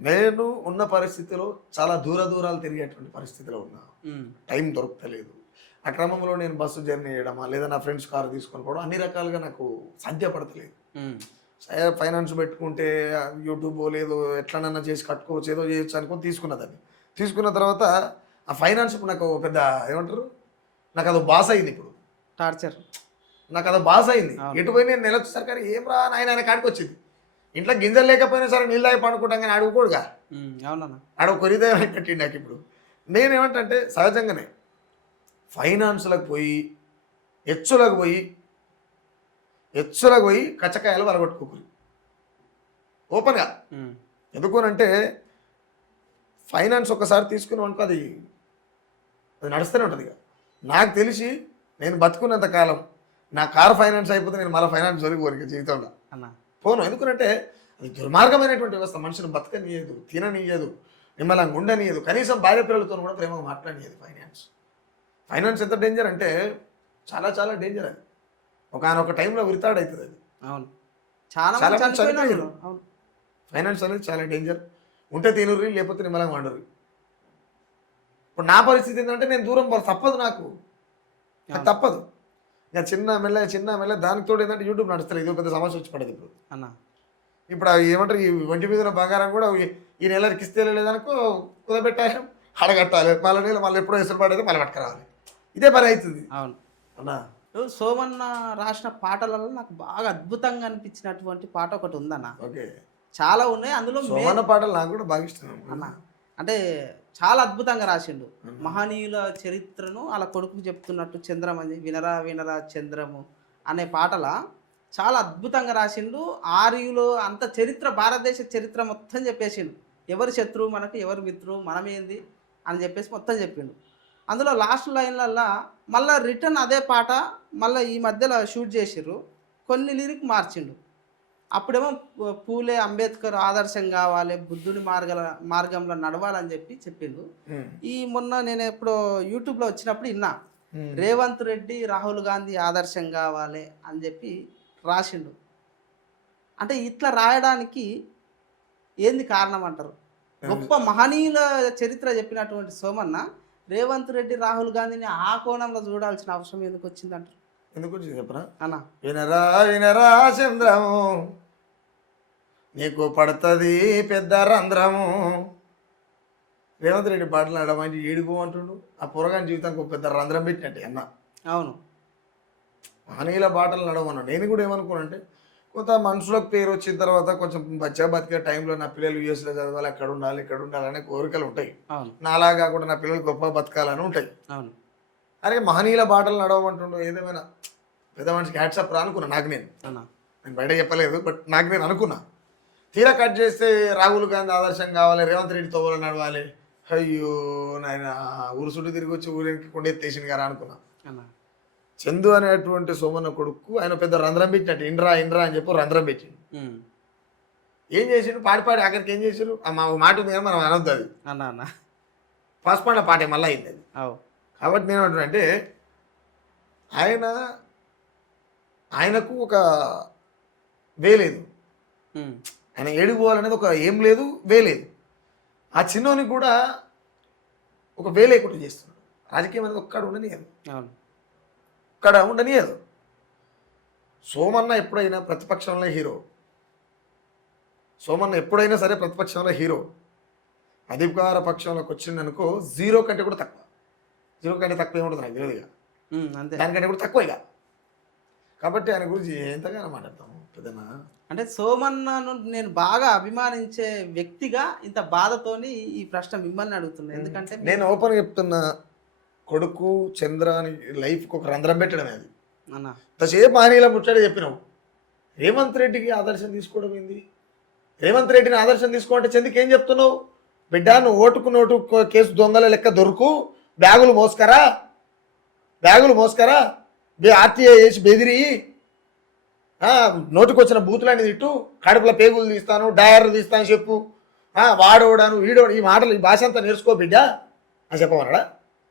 నేను ఉన్న పరిస్థితిలో చాలా దూరాలు తిరిగేటువంటి పరిస్థితిలో ఉన్నా, టైం దొరకలేదు. ఆ క్రమంలో నేను బస్సు జర్నీ చేయడమా లేదా నా ఫ్రెండ్స్ కారు తీసుకొని పోవడం అన్ని రకాలుగా నాకు సాధ్యపడతలేదు. ఫైనాన్స్ పెట్టుకుంటే యూట్యూబ్ లేదు ఎట్లనన్నా చేసి కట్టుకోవచ్చు, ఏదో చేయొచ్చు అనుకొని తీసుకున్నదాన్ని. తీసుకున్న తర్వాత ఆ ఫైనాన్స్ ఇప్పుడు నాకు పెద్ద ఏమంటారు, నాకు అదో బాస్ అయింది. ఇప్పుడు టార్చర్ నాకు అదో బాస్ అయింది. ఎటు పోయి నేను నెలొచ్చేసరి కానీ ఏం రా ఆయన కాడికి వచ్చింది. ఇంట్లో గింజలు లేకపోయినా సరే నీళ్ళు తాగి పండుకుంటాం కానీ అడుగుకోడుగా, అవునన్నా, అడుగు కొరిదే కట్టిండి నాకు. ఇప్పుడు నేనేమంటే సహజంగానే ఫైనాన్స్లకు పోయి ఎచ్చులకు పోయి కచ్చకాయలు వలగొట్టుకోకూరి ఓపెన్గా. ఎందుకోనంటే ఫైనాన్స్ ఒకసారి తీసుకున్నాం అనుకో అది అది నడుస్తూనే ఉంటుంది ఇక. నాకు తెలిసి నేను బతుకున్నంత కాలం నా కారు ఫైనాన్స్ అయిపోతే నేను మళ్ళీ ఫైనాన్స్ జోలికి పోను ఇక జీవితంలో అన్న పోను. ఎందుకంటే అది దుర్మార్గమైనటువంటి వ్యవస్థ. మనుషులు బతకనీయదు, తిననీయదు, నిమ్మలంగా ఉండనీయదు, కనీసం భార్య పిల్లలతో కూడా ప్రేమగా మాట్లాడనీయదు. ఫైనాన్స్ ఎంత డేంజర్ అంటే చాలా చాలా డేంజర్ అది. ఒకనొక టైంలో విరితాడు అవుతుంది అది. అవును, చాలా చాలా మంది మంది చనిపోయినారు. చనిపోయారు. అవును, ఫైనాన్స్ అనేది చాలా డేంజర్. ఉంటే తినుర్రి, లేకపోతే నిమ్మలంగా వండుర్రి. ఇప్పుడు నా పరిస్థితి ఏంటంటే నేను దూరం పోవాలి, తప్పదు నాకు తప్పదు. ఇక చిన్న మెల్ల దానికి తోడు ఏంటంటే యూట్యూబ్ నడుస్తుంది. ఇది పెద్ద సమస్య వచ్చి పడేది ఇప్పుడు అన్న. ఇప్పుడు అవి ఏమంటారు, ఈ ఒంటి మీద ఉన్న బంగారం కూడా ఈ నెల కిస్తే లేదనుకో కుదబెట్టాం, అడగట్టాలి, మళ్ళీ నెల మళ్ళీ ఎప్పుడో ఎసురు పడేది మళ్ళీ పట్టుకురావాలి. ఇదే పని అవుతుంది అవును అన్నా. సోమన్న రాసిన పాటలలో నాకు బాగా అద్భుతంగా అనిపించినటువంటి పాట ఒకటి ఉందన్న. ఓకే, చాలా ఉన్నాయి, అందులో సోమన్న పాటలు నాకు కూడా బాగా ఇష్టం అన్న. అంటే చాలా అద్భుతంగా రాసిండు. మహనీయుల చరిత్రను అలా కొడుకుకు చెప్తున్నట్టు చంద్రమని వినరా వినరా చంద్రము అనే పాటల చాలా అద్భుతంగా రాసిండు. ఆర్యులో అంత చరిత్ర, భారతదేశ చరిత్ర మొత్తం చెప్పేసిండు. ఎవరు శత్రువు మనకు, ఎవరు మిత్రువు, మనమేంది అని చెప్పేసి మొత్తం చెప్పిండు. అందులో లాస్ట్ లైన్లల్లో మళ్ళీ రిటర్న్ అదే పాట మళ్ళీ ఈ మధ్యలో షూట్ చేసిర్రు, కొన్ని లిరిక్ మార్చిండు. అప్పుడేమో పూలే అంబేద్కర్ ఆదర్శం కావాలి, బుద్ధుని మార్గంలో నడవాలని చెప్పిండు. ఈ మొన్న నేను ఎప్పుడో యూట్యూబ్లో వచ్చినప్పుడు విన్నా, రేవంత్ రెడ్డి రాహుల్ గాంధీ ఆదర్శం కావాలి అని చెప్పి రాసిండు. అంటే ఇట్లా రాయడానికి ఏంది కారణం అంటారు? గొప్ప మహనీయుల చరిత్ర చెప్పినటువంటి సోమన్న రేవంత్ రెడ్డి రాహుల్ గాంధీని ఆ కోణంలో చూడాల్సిన అవసరం ఎందుకు వచ్చిందంటారు? ఎందుకు వచ్చింది చెప్పరా అన్న? వినరా వినరా చంద్రము, నీకు పడుతుంది పెద్ద రంధ్రము. రేవంత్ రెడ్డి పాటలు ఆడమంటే ఏడుకో అంటుండు. ఆ పొరగాని జీవితానికి ఒక పెద్ద రంధ్రం పెట్టినట్టే అన్న. అవును, మహనీయుల బాటలు నడవన్నాడు. నేను కూడా ఏమనుకున్నానంటే, కొంత మనుషులకు పేరు వచ్చిన తర్వాత కొంచెం బతికే టైంలో నా పిల్లలు యూఎస్లో చదవాలి, అక్కడ ఉండాలి, ఇక్కడ ఉండాలనే కోరికలు ఉంటాయి. నాలా కాకుండా నా పిల్లలు గొప్ప బతకాలని ఉంటాయి. అవును, అరే మహనీయుల బాటలు నడవమంటుండో, ఏదేమైనా పెద్ద మనిషికి హ్యాట్సప్ రా అనుకున్నా. నేను బయట చెప్పలేదు, బట్ నాకు నేను అనుకున్నా. తీరా కట్ చేస్తే రాహుల్ గాంధీ ఆదర్శం కావాలి, రేవంత్ రెడ్డి తోవలో నడవాలి. అయ్యో నాయన, ఊరు చుట్టూ తిరిగి వచ్చి ఊరికి కొండెత్తేసింది కదా అనుకున్నా. చందు అనేటువంటి సోమన్న కొడుకు ఆయన పెద్ద రంధ్రం పెట్టినట్టు, ఇండ్రా ఇండ్రా అని చెప్పి రంధ్రం పెట్టిండు. ఏం చేసిండు, పాడి ఆఖరికి ఏం చేసారు, మా మాట ఉంది కానీ మనం అనొద్దు. అది పసుపండ పాట మళ్ళీ అయింది అది. కాబట్టి నేను అంటున్నానంటే, ఆయనకు ఒక వేలేదు, ఆయన ఏడుకోవాలనేది ఒక ఏం లేదు, వేలేదు. ఆ చిన్నోనికి కూడా ఒక వేలేకుండా చేస్తున్నాడు. రాజకీయం అనేది ఒక్కడ ఉండనియదు, ఒక్కడ ఉండనియదు. సోమన్న ఎప్పుడైనా ప్రతిపక్షంలో హీరో, సోమన్న ఎప్పుడైనా సరే ప్రతిపక్షంలో హీరో. అధికార పక్షంలోకి వచ్చిందనుకో జీరో కంటే కూడా తక్కువ. జీరో కంటే తక్కువ ఏముంటుంది నాకు తెలియదుగా, దానికంటే కూడా తక్కువ ఇక. కాబట్టి ఆయన గురించి ఎంతగానో మాట్లాడతాము పెద్దనా. అంటే సోమన్నను నేను బాగా అభిమానించే వ్యక్తిగా ఇంత బాధతోని ఈ ప్రశ్న మిమ్మల్ని అడుగుతున్నా. ఎందుకంటే నేను ఓపెన్గా చెప్తున్నా, కొడుకు చంద్ర అని లైఫ్కి ఒక రంధ్రం పెట్టడమే అది. అంతసేపు మహనీయుల ముచ్చట చెప్పినావు. రేవంత్ రెడ్డికి ఆదర్శం తీసుకోవడం ఏంది? రేవంత్ రెడ్డిని ఆదర్శం తీసుకోవాలంటే చందుకి ఏం చెప్తున్నావు? బిడ్డ నువ్వు ఓటుకు నోటు కేసు దొంగల లెక్క దొరుకు, బ్యాగులు మోసుకరా ఆర్టీఐ వేసి బెదిరి, నోటుకు వచ్చిన బూతులని తిట్టు, కడుపుల పేగులు తీస్తాను, డయర్లు తీస్తాను చెప్పు, వాడోడాను వీడోడు, ఈ మాటలు ఈ భాష అంతా నేర్చుకో బిడ్డ అని చెప్పమన్నాడా?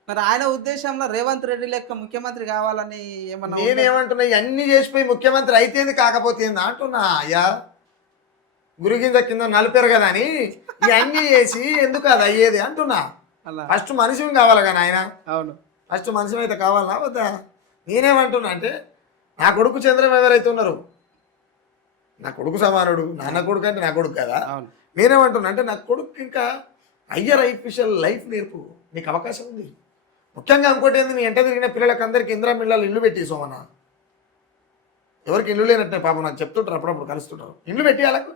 మరి ఆయన ఉద్దేశంలో రేవంత్ రెడ్డి లెక్క ముఖ్యమంత్రి కావాలని ఏమన్నా? నేనేమంటున్నా, ఇవన్నీ చేసిపోయి ముఖ్యమంత్రి అయితేంది కాకపోతే అంటున్నా. అయ్యా గురిగింజ కింద నలిపారు కదా అని ఇవన్నీ చేసి ఎందుకు అది అయ్యేది అంటున్నా. ఫస్ట్ మనిషిని కావాలి కానీ ఆయన. అవును, ఫస్ట్ మనిషి అయితే కావాలన్నా వద్దా? నేనేమంటున్నా అంటే, నా కొడుకు చంద్రం ఎవరైతే ఉన్నారు, నా కొడుకు సమానుడు, నాన్న కొడుకు అంటే నా కొడుకు కదా. నేనేమంటున్నా అంటే, నా కొడుకు ఇంకా హయ్యర్ ఆఫీషియల్ లైఫ్ నేర్పు, నీకు అవకాశం ఉంది. ముఖ్యంగా ఇంకోటి ఏంది, నీ ఎంట తిరిగిన పిల్లలకి అందరికీ ఇందిరా మిల్లాలు ఇల్లు పెట్టి సోమన్న. ఎవరికి ఇల్లు లేనట్టే పాపం నాకు చెప్తుంటారు, అప్పుడప్పుడు కలుస్తుంటారు. ఇల్లు పెట్టి వాళ్ళకు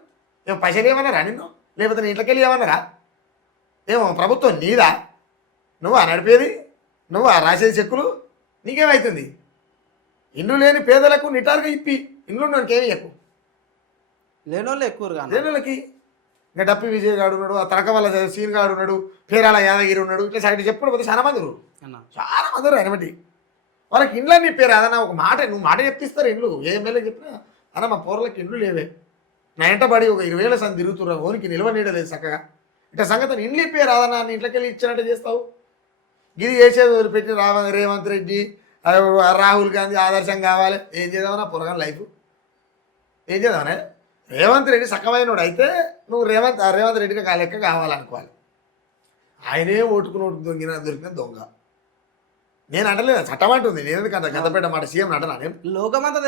ఏమో పైసలు ఏమన్నారా నిన్ను? లేకపోతే నీ ఇంట్లోకి వెళ్ళి ఏమన్నారా? ఏమో ప్రభుత్వం నీదా? నువ్వు నడిపేది, నువ్వు రాసేది చెక్కులు, నీకేమవుతుంది? ఇల్లు లేని పేదలకు నిటారుగా ఇప్పి, ఇల్లు నాకేమి ఎక్కువ లేనోళ్ళు ఎక్కువ, లేనోళ్ళకి ఇంకా డప్పి విజయ్ గాడు ఉన్నాడు, ఆ తడక వల్ల సీన్ గాడు ఉన్నాడు, పేరాల యాదగిరి ఉన్నాడు, ఇట్లా సైడ్ చెప్పుడు పోతే చాలా మంది ఉన్నారు. అన్న చాలా మంది ఉన్నారు అనమాట. వాళ్ళకి ఇండ్లు నీ పేరు అదన్నా ఒక మాట నువ్వు మాట చెప్తిస్తారు ఇండ్లు ఏ ఎమ్మెల్యే చెప్పినా అన్న మా పోరలకి ఇండ్లు లేవే, నా ఎంటబడి ఒక 20 ఏళ్ళ సంది తిరుగుతున్నా ఓనికి నిల్వ నీడలేదు చక్కగా, ఇట్లా సంగతి ఇండ్లు పేరు అదన్నా నీ ఇంట్లోకి వెళ్ళి ఇచ్చినట్టే చేస్తావు. గిరి చేసేది వదిలిపెట్టి రేవంత్ రెడ్డి రాహుల్ గాంధీ ఆదర్శం కావాలి ఏం చేద్దామన్నా పొరగాని లైఫ్ ఏం చేద్దామనే. రేవంత్ రెడ్డి సక్కమైనడు అయితే నువ్వు రేవంత్ రెడ్డికి లెక్క కావాలనుకోవాలి. ఆయనే ఓటుకుని ఓటు దొరికిన దొంగ. నేను అంటలేదు, చట్టం అంటుంది. నేను ఎందుకంటే గతపేట మాట సీఎం అంటనా? నేను లోకమంతా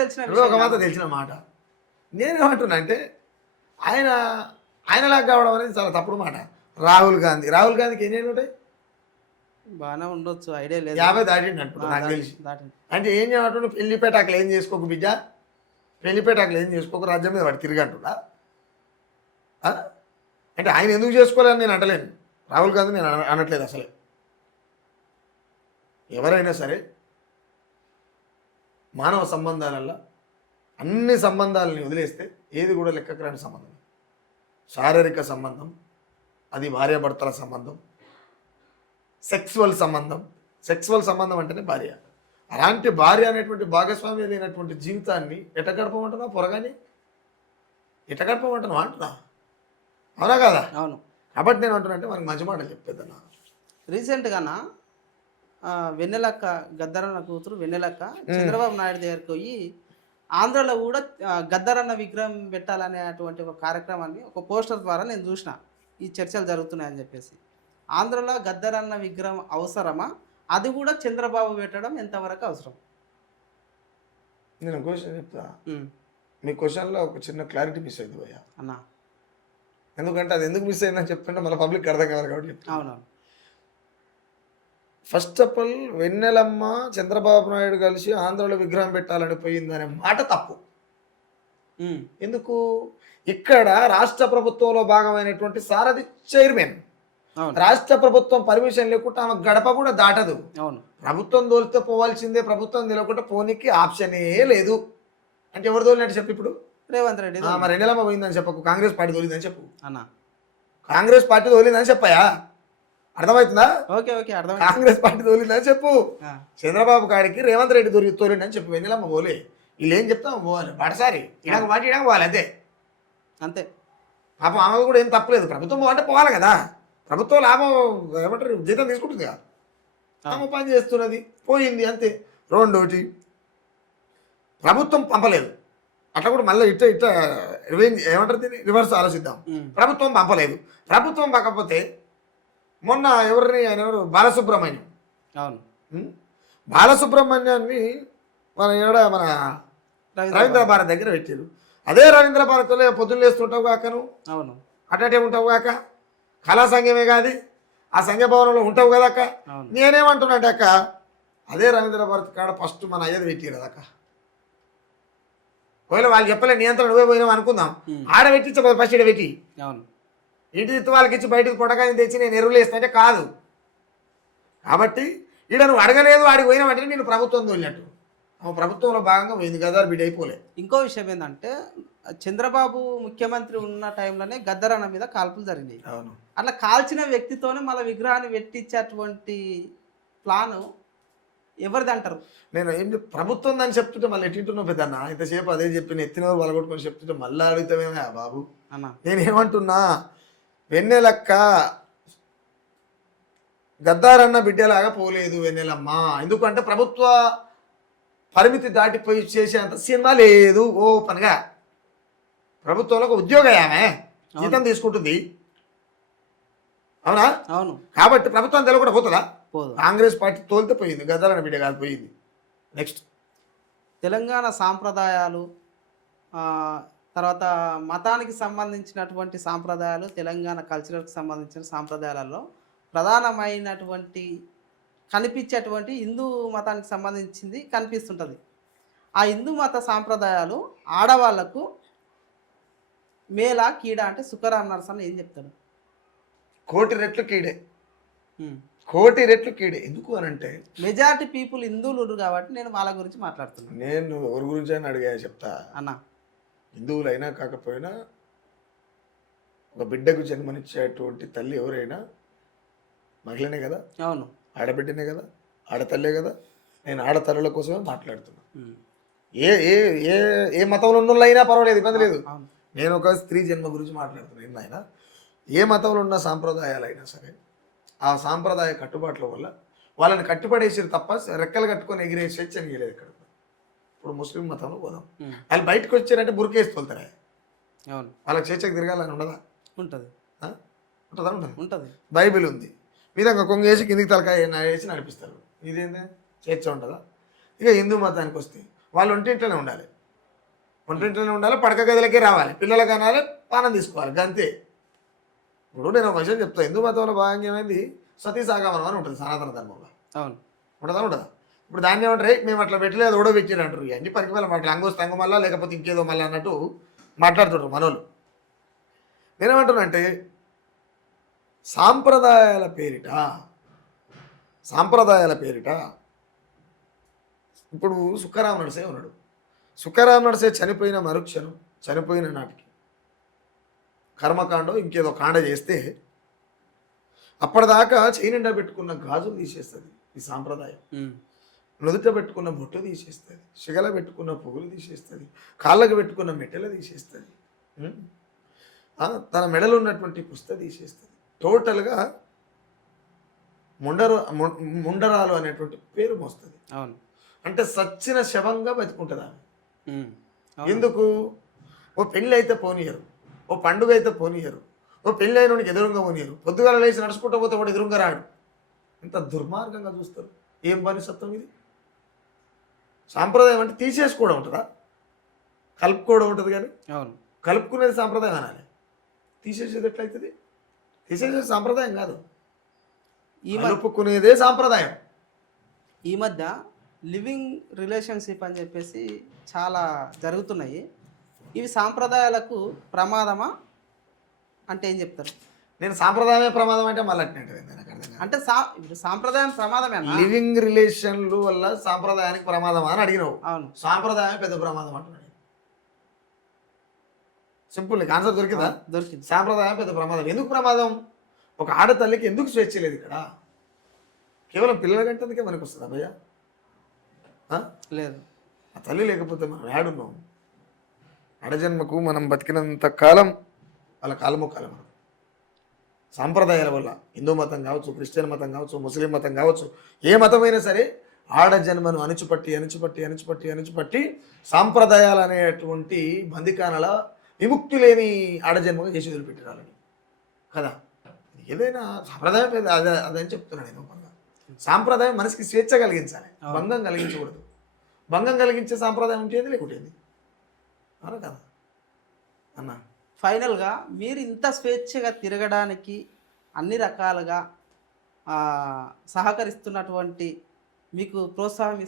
తెలిసిన మాట. నేనేమంటున్నా అంటే ఆయనలాగా కావడం అనేది చాలా తప్పుడు మాట. రాహుల్ గాంధీకి ఎన్ని ఏళ్ళు ఉంటాయి? బాగానే ఉండొచ్చు, ఐడియా లేదు. 50 దాటిండి అంటున్నా నాకు తెలిసి. అంటే ఏం చేయమంటున్నాడు? పెళ్లిపేటాకులు ఏం చేసుకోకు బిడ్డ, పెళ్లిపేటాకులు ఏం చేసుకోకు, రాజ్యం మీద వాడు తిరిగి అంటున్నా. అంటే ఆయన ఎందుకు చేసుకోవాలని నేను అంటలేను, రాహుల్ గాంధీ నేను అనట్లేదు అసలే. ఎవరైనా సరే మానవ సంబంధాలల్లో అన్ని సంబంధాలని వదిలేస్తే ఏది కూడా లెక్కకు రాని సంబంధం. శారీరక సంబంధం, అది భార్యాభర్తల సంబంధం, సెక్సువల్ సంబంధం అంటేనే భార్య. అలాంటి భార్య అనేటువంటి భాగస్వామ్యం లేనటువంటి జీవితాన్ని ఎట గడపమంటున్నావు? పొరగాని ఎట గడపమంటున్నావు అంటున్నా, అవునా కదా? అవును. కాబట్టి నేను అంటున్నా అంటే మనకి మంచి మాటలు చెప్పేదన్నా. రీసెంట్గానా వెన్నెలక్క, గద్దరన్న కూతురు వెన్నెలక్క చంద్రబాబు నాయుడు దగ్గరికి పోయి ఆంధ్రలో కూడా గద్దరన్న విగ్రహం పెట్టాలనేటువంటి ఒక కార్యక్రమాన్ని ఒక పోస్టర్ ద్వారా నేను చూసిన. ఈ చర్చలు జరుగుతున్నాయని చెప్పేసి, ఆంధ్రలో గద్దరన్న విగ్రహం అవసరమా, అది కూడా చంద్రబాబు పెట్టడం ఎంతవరకు అవసరం? నేను క్వశ్చన్ చెప్తా. మీ క్వశ్చన్లో ఒక చిన్న క్లారిటీ మిస్ అయింది భయ్యా అన్న. ఎందుకంటే అది ఎందుకు మిస్ అయిందని చెప్తుంటే మళ్ళీ పబ్లిక్ అర్థం కావాలి కాబట్టి చెప్తా. అవునవును. ఫస్ట్ ఆఫ్ ఆల్ వెన్నెలమ్మ చంద్రబాబు నాయుడు కలిసి ఆంధ్రలో విగ్రహం పెట్టాలని పోయిందనే మాట తప్పు. ఎందుకు? ఇక్కడ రాష్ట్ర ప్రభుత్వంలో భాగమైనటువంటి సారథి చైర్మన్, రాష్ట్ర ప్రభుత్వం పర్మిషన్ లేకుండా ఆమె గడప కూడా దాటదు. అవును. ప్రభుత్వం తోలితే పోవాల్సిందే, ప్రభుత్వం తెలియకుండా పోనీకి ఆప్షనే లేదు. అంటే ఎవరు తోలినట్టు చెప్పు? ఇప్పుడు రేవంత్ రెడ్డి. మరి వెన్నెలమ్మ పోయిందని చెప్పకు, కాంగ్రెస్ పార్టీ తోలిందని చెప్పు. అన్న కాంగ్రెస్ పార్టీ తోలిందని చెప్పయా? అర్థమవుతుందా? ఓకే ఓకే అర్థం. కాంగ్రెస్ పార్టీ తోలిందని చెప్పు. చంద్రబాబు గారికి రేవంత్ రెడ్డి తోలిందని చెప్పు. వెన్నెలమ్మ పోలే. వీళ్ళు ఏం చెప్తాము పోవాలి, బాటసారి ఇలాగ మాట ఇలాగ పోవాలి అంతే. అంతే. పాపం ఆమె కూడా ఏం తప్పలేదు. ప్రభుత్వం పోవాలంటే పోవాలి కదా. ప్రభుత్వం లాభం ఏమంటారు జీతం తీసుకుంటుంది కదా, ఆమె పని చేస్తున్నది, పోయింది అంతే. రెండోటి, ప్రభుత్వం పంపలేదు. అట్లా కూడా మళ్ళీ ఇట్ట రివెంజ్ ఏమంటారు దీన్ని రివర్స్ ఆలోచిద్దాం. ప్రభుత్వం పంపలేదు. ప్రభుత్వం పంపకపోతే మొన్న ఎవరు బాలసుబ్రహ్మణ్యం, అవును, బాలసుబ్రహ్మణ్యాన్ని మన రవీంద్ర భారత్ దగ్గర పెట్టారు. అదే రవీంద్ర భారత్లో పొద్దున్న లేస్తుంటావు కాకను, అవును, అట్టే ఉంటావు కాక, కళా సంఘమే కాదు ఆ సంఘ భవనంలో ఉంటావు కదా అక్క. నేనేమంటున్నా అంటే అక్క, అదే రవీంద్ర భారత్ కాడ ఫస్ట్ మన అయ్యది పెట్టారు కదా అక్క. ఒకవేళ వాళ్ళు చెప్పలే నియంత్రణ నువ్వే పోయినావు అనుకుందాం, ఆడ పెట్టించబోదు ఫస్ట్ ఈడ పెట్టి. అవును. ఇంటి తిత్తి వాళ్ళకి ఇచ్చి బయటకు పొడకాయని తెచ్చి నేను ఎరువులు వేస్తానంటే కాదు. కాబట్టి ఈడ నువ్వు అడగలేదు, ఆడికి పోయినావంటే నేను ప్రభుత్వం తోలినట్టు. ప్రభుత్వంలో భాగంగా పోయింది కదా, బిడ్డ అయిపోలే. ఇంకో విషయం ఏంటంటే చంద్రబాబు ముఖ్యమంత్రి ఉన్న టైంలోనే గద్దరన్న మీద కాల్పులు జరిగినాయి. అవును. అట్లా కాల్చిన వ్యక్తితోనే మళ్ళీ విగ్రహాన్ని పెట్టించేటువంటి ప్లాను ఎవరిది అంటారు? నేను ఏం ప్రభుత్వం అని చెప్తుంటే మళ్ళీ ఎట్టింటున్నావు పెద్దన్న, ఇంతసేపు అదే చెప్పి ఎత్తినవారు వలగొట్టుకొని చెప్తుంటే మళ్ళీ అడుగుతామేమో బాబు అన్న. నేనేమంటున్నా, వెన్నెలక్క గద్దారన్న బిడ్డలాగా పోలేదు వెన్నెలమ్మ. ఎందుకంటే ప్రభుత్వ పరిమితి దాటిపోయి చేసేంత సినిమా లేదు. ఓపెన్గా ప్రభుత్వంలో ఒక ఉద్యోగం, ఆమె జీతం తీసుకుంటుంది, అవునా? అవును. కాబట్టి ప్రభుత్వం తెలియకుండా పోతుందా? పోదు. కాంగ్రెస్ పార్టీ తోలితే పోయింది, గద్దారన్న బిడ్డ కాదు పోయింది. నెక్స్ట్, తెలంగాణ సాంప్రదాయాలు, తర్వాత మతానికి సంబంధించినటువంటి సాంప్రదాయాలు, తెలంగాణ కల్చరల్కి సంబంధించిన సాంప్రదాయాలలో ప్రధానమైనటువంటి కనిపించేటువంటి హిందూ మతానికి సంబంధించింది కనిపిస్తుంటుంది. ఆ హిందూ మత సాంప్రదాయాలు ఆడవాళ్లకు మేలా కీడ అంటే సుఖరామ్ నరసన్న ఏం చెప్తాడు? 1,000,000 రెట్లు కీడే, 1,000,000 రెట్లు కీడే. ఎందుకు అని అంటే మెజారిటీ పీపుల్ హిందువులు కాబట్టి నేను వాళ్ళ గురించి మాట్లాడుతున్నాను. నేను ఎవరి గురించి అని అడిగా చెప్తా అన్న. హిందువులైనా కాకపోయినా ఒక బిడ్డకు జన్మనిచ్చేటువంటి తల్లి ఎవరైనా మహిళనే కదా, అవును. ఆడబిడ్డనే కదా, ఆడతల్లే కదా. నేను ఆడతల్లుల కోసమే మాట్లాడుతున్నా. ఉమ్. ఏ ఏ ఏ ఏ మతంలో ఉన్న అయినా పర్వాలేదు, ఇబ్బంది లేదు. అవును. నేను ఒక స్త్రీ జన్మ గురించి మాట్లాడుతున్నాను. ఆయన ఏ మతంలో ఉన్న సాంప్రదాయాలైనా సరే ఆ సాంప్రదాయ కట్టుబాట్ల వల్ల వాళ్ళని కట్టుబడేసారు తప్ప రెక్కలు కట్టుకొని ఎగిరే స్వేచ్ఛ లేదు ఇక్కడ. ఇప్పుడు ముస్లిం మతంలో పోదాం, ఉమ్. వాళ్ళు బయటకు వచ్చారంటే బురికేసి తోలుతారా? అవును. వాళ్ళకి స్వేచ్ఛకు తిరగాలని ఉండదా? ఉంటుంది. ఉంటుందా? ఉండదు. ఉంటుంది. బైబిల్ ఉంది, విధంగా కొంగేసి కిందికి తలకాయ వేసి నడిపిస్తారు. ఇదేందే స్వేచ్ఛ ఉంటుందా? ఇక హిందూ మతానికి వస్తే వాళ్ళు ఒంటింట్లోనే ఉండాలి, ఒంటింట్లోనే ఉండాలి, పడక గదిలకే రావాలి, పిల్లలకి అనాలి, పానం తీసుకోవాలి, అంతే. ఇప్పుడు నేను ఒక విషయం చెప్తాను. హిందూ మతంలో భాగంగా ఏమైంది, సతీ సాగమనం అని ఉంటుంది సనాతన ధర్మంలో. అవును. ఉండదా? ఉండదా? ఇప్పుడు దాన్ని ఏమంటారు, మేము అట్లా పెట్టలేదు ఓడో పెట్టిన అంటారు. అన్ని పనికి మళ్ళీ మాట అంగోస్తే అంగ మళ్ళా లేకపోతే ఇంకేదో మళ్ళీ అన్నట్టు మాట్లాడుతుంటారు మనోళ్ళు. నేనేమంటున్నానంటే సాంప్రదాయాల పేరిట ఇప్పుడు సుఖరామ నరసే ఉన్నాడు. సుఖరామ నరసే చనిపోయిన మరుక్షణం, చనిపోయిన నాటికి కర్మకాండం ఇంకేదో కాండ చేస్తే అప్పటిదాకా చేయి నిండా పెట్టుకున్న గాజులు తీసేస్తుంది ఈ సాంప్రదాయం. నుదుట పెట్టుకున్న బొట్టు తీసేస్తుంది, శిగల పెట్టుకున్న పువ్వులు తీసేస్తుంది, కాళ్ళకు పెట్టుకున్న మెట్టెలు తీసేస్తుంది, తన మెడలో ఉన్నటువంటి పుస్త తీసేస్తుంది. టోటల్గా ముండరాలు అనేటువంటి పేరు మోస్తుంది. అవును. అంటే సచ్చిన శవంగా బతుకుంటుంది ఆమె. అవును. ఎందుకు? ఓ పెళ్ళి అయితే పోనీయరు, ఓ పండుగ అయితే పోనీయరు, ఓ పెళ్ళి అయిన వాడికి ఎదురుగా పోనీయరు, పొద్దుగాల లేచి నడుచుకుంటూ పోతే వాడు ఎదురుగా రాడు. ఇంత దుర్మార్గంగా చూస్తారు. ఏం బానిసత్వం ఇది? సాంప్రదాయం అంటే తీసేసుకోవడం ఉంటుందా? కలుపుకోవడం ఉంటుంది. కానీ అవును, కలుపుకునేది సాంప్రదాయం అనాలి, తీసేసేది ఎట్లయితుంది? తీసేసేది సాంప్రదాయం కాదు, కలుపుకునేదే సాంప్రదాయం. ఈ మధ్య లివింగ్ రిలేషన్షిప్ అని చెప్పేసి చాలా జరుగుతున్నాయి. ఇవి సాంప్రదాయాలకు ప్రమాదమా అంటే ఏం చెప్తారు? నేను సాంప్రదాయమే ప్రమాదం అంటే మళ్ళీ అంటే ఇప్పుడు సాంప్రదాయం ప్రమాదమే. లివింగ్ రిలేషన్లు వల్ల సాంప్రదాయానికి ప్రమాదమా అని అడిగినావు. అవును. సాంప్రదాయమే పెద్ద ప్రమాదం అంటున్నాడు. సింపుల్, ఆన్సర్ దొరికిందా? దొరికింది. సాంప్రదాయం పెద్ద ప్రమాదం. ఎందుకు ప్రమాదం? ఒక ఆడతల్లికి ఎందుకు స్వేచ్ఛ లేదు ఇక్కడ? కేవలం పిల్లల గంటకే మనకు వస్తుందా భయ్యా? లేదు. ఆ తల్లి లేకపోతే మనం ఏడున్నాం? ఆడజన్మకు మనం బతికినంత కాలం వాళ్ళ కాలమొక్కాలి మనం. సాంప్రదాయాల వల్ల హిందూ మతం కావచ్చు, క్రిస్టియన్ మతం కావచ్చు, ముస్లిం మతం కావచ్చు, ఏ మతమైనా సరే ఆడజన్మను అణుచుపట్టి సాంప్రదాయాలు అనేటువంటి బందికానల విముక్తి లేని ఆడజన్మగా చేసి వదిలిపెట్టాలని కదా. ఏదైనా సాంప్రదాయం అదని చెప్తున్నాను నేను. సాంప్రదాయం మనసుకి స్వేచ్ఛ కలిగించాలి, భంగం కలిగించకూడదు. భంగం కలిగించే సాంప్రదాయం ఉంటేది లేకుంటేది అవును కదా అన్న. ఫైనల్గా మీరు ఇంత స్వేచ్ఛగా తిరగడానికి అన్ని రకాలుగా సహకరిస్తున్నటువంటి, మీకు ప్రోత్సాహం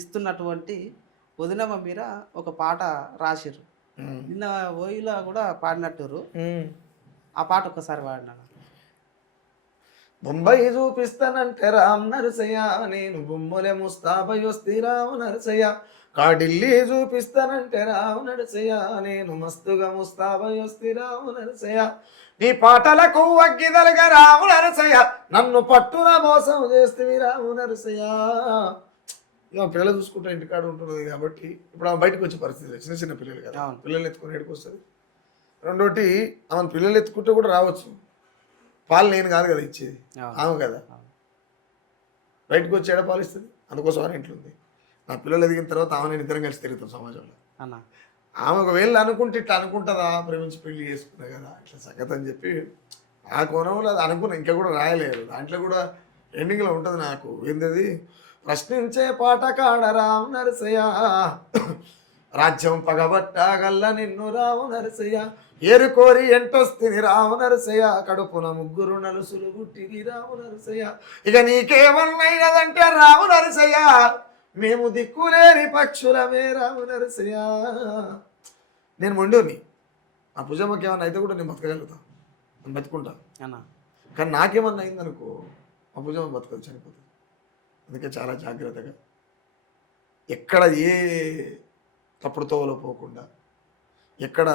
ఇస్తున్నటువంటి వదినమ్మ మీద ఒక పాట రాసిర్రు. నిన్న ఓయిలో కూడా పాడినట్టురు. ఆ పాట ఒక్కసారి పాడినాను. బొంబాయి చూపిస్తానంటే రామ్ నరసయ్య, నేను బొమ్మలే ముస్తాబయొస్తి రావు నరసయ్య. కాడిల్లి చూపిస్తానంటే రావు నరసయ్య, నేను మస్తుగా ముస్తాబయొస్తి రావు నరసయ్య. నీ పాటలకు అగ్గిదలుగా రావు నరసయ్య, నన్ను పట్టున మోసం చేస్తే రావు నరసయ్య. ఇక పిల్లలు చూసుకుంటే ఇంటికాడ ఉంటున్నది కాబట్టి ఇప్పుడు ఆమె బయటకు వచ్చే పరిస్థితి చిన్న చిన్న పిల్లలు కదా, పిల్లలు ఎత్తుకుని ఎక్కడికి వస్తుంది. రెండోటి ఆమె పిల్లలు ఎత్తుకుంటే కూడా రావచ్చు, పాలు నేను కాదు కదా ఇచ్చేది, ఆమె కదా. బయటకు వచ్చి ఏడ పాలు ఇస్తుంది, అందుకోసం అని ఇంట్లో ఉంది. నా పిల్లలు ఎదిగిన తర్వాత ఆమె నేను ఇద్దరం కలిసి తిరుగుతాం సమాజంలో. ఆమె ఒకవేళ అనుకుంటే ఇట్లా అనుకుంటుందా, ప్రేమించి పెళ్లి చేసుకున్నా కదా ఇట్లా సంగతి అని చెప్పి ఆ కోణంలో అది అనుకున్నా. ఇంకా కూడా రాయలేదు, దాంట్లో కూడా ఎండింగ్లో ఉంటుంది నాకు ఏంటది, ప్రశ్నించే పాట కాడ రావు నరసయ్య, రాజ్యం పగబట్టాగల్ల నిన్ను రావు నరసయ్య, ఏరుకోరి ఎంటొస్తిని రావు నరసయ్య, కడుపున ముగ్గురు నలుసులు గుట్టిరి రావు నరసయ్య. ఇక నీకేమన్నైనదంటే రావు నరసయ్య, మేము దిక్కులేని పక్షులమే రావు నరసయ్య. నేను మొండోని, ఆ భుజమ్మకి ఏమన్నా అయితే కూడా నేను బతకగలుగుతాను, నేను బతుకుంటాను. కానీ నాకేమన్నా అయిందనుకో ఆ భుజమ్మ బతకదు, చనిపోతుంది. అందుకే చాలా జాగ్రత్తగా ఎక్కడ ఏ తప్పుడు తోవలో పోకుండా, ఎక్కడ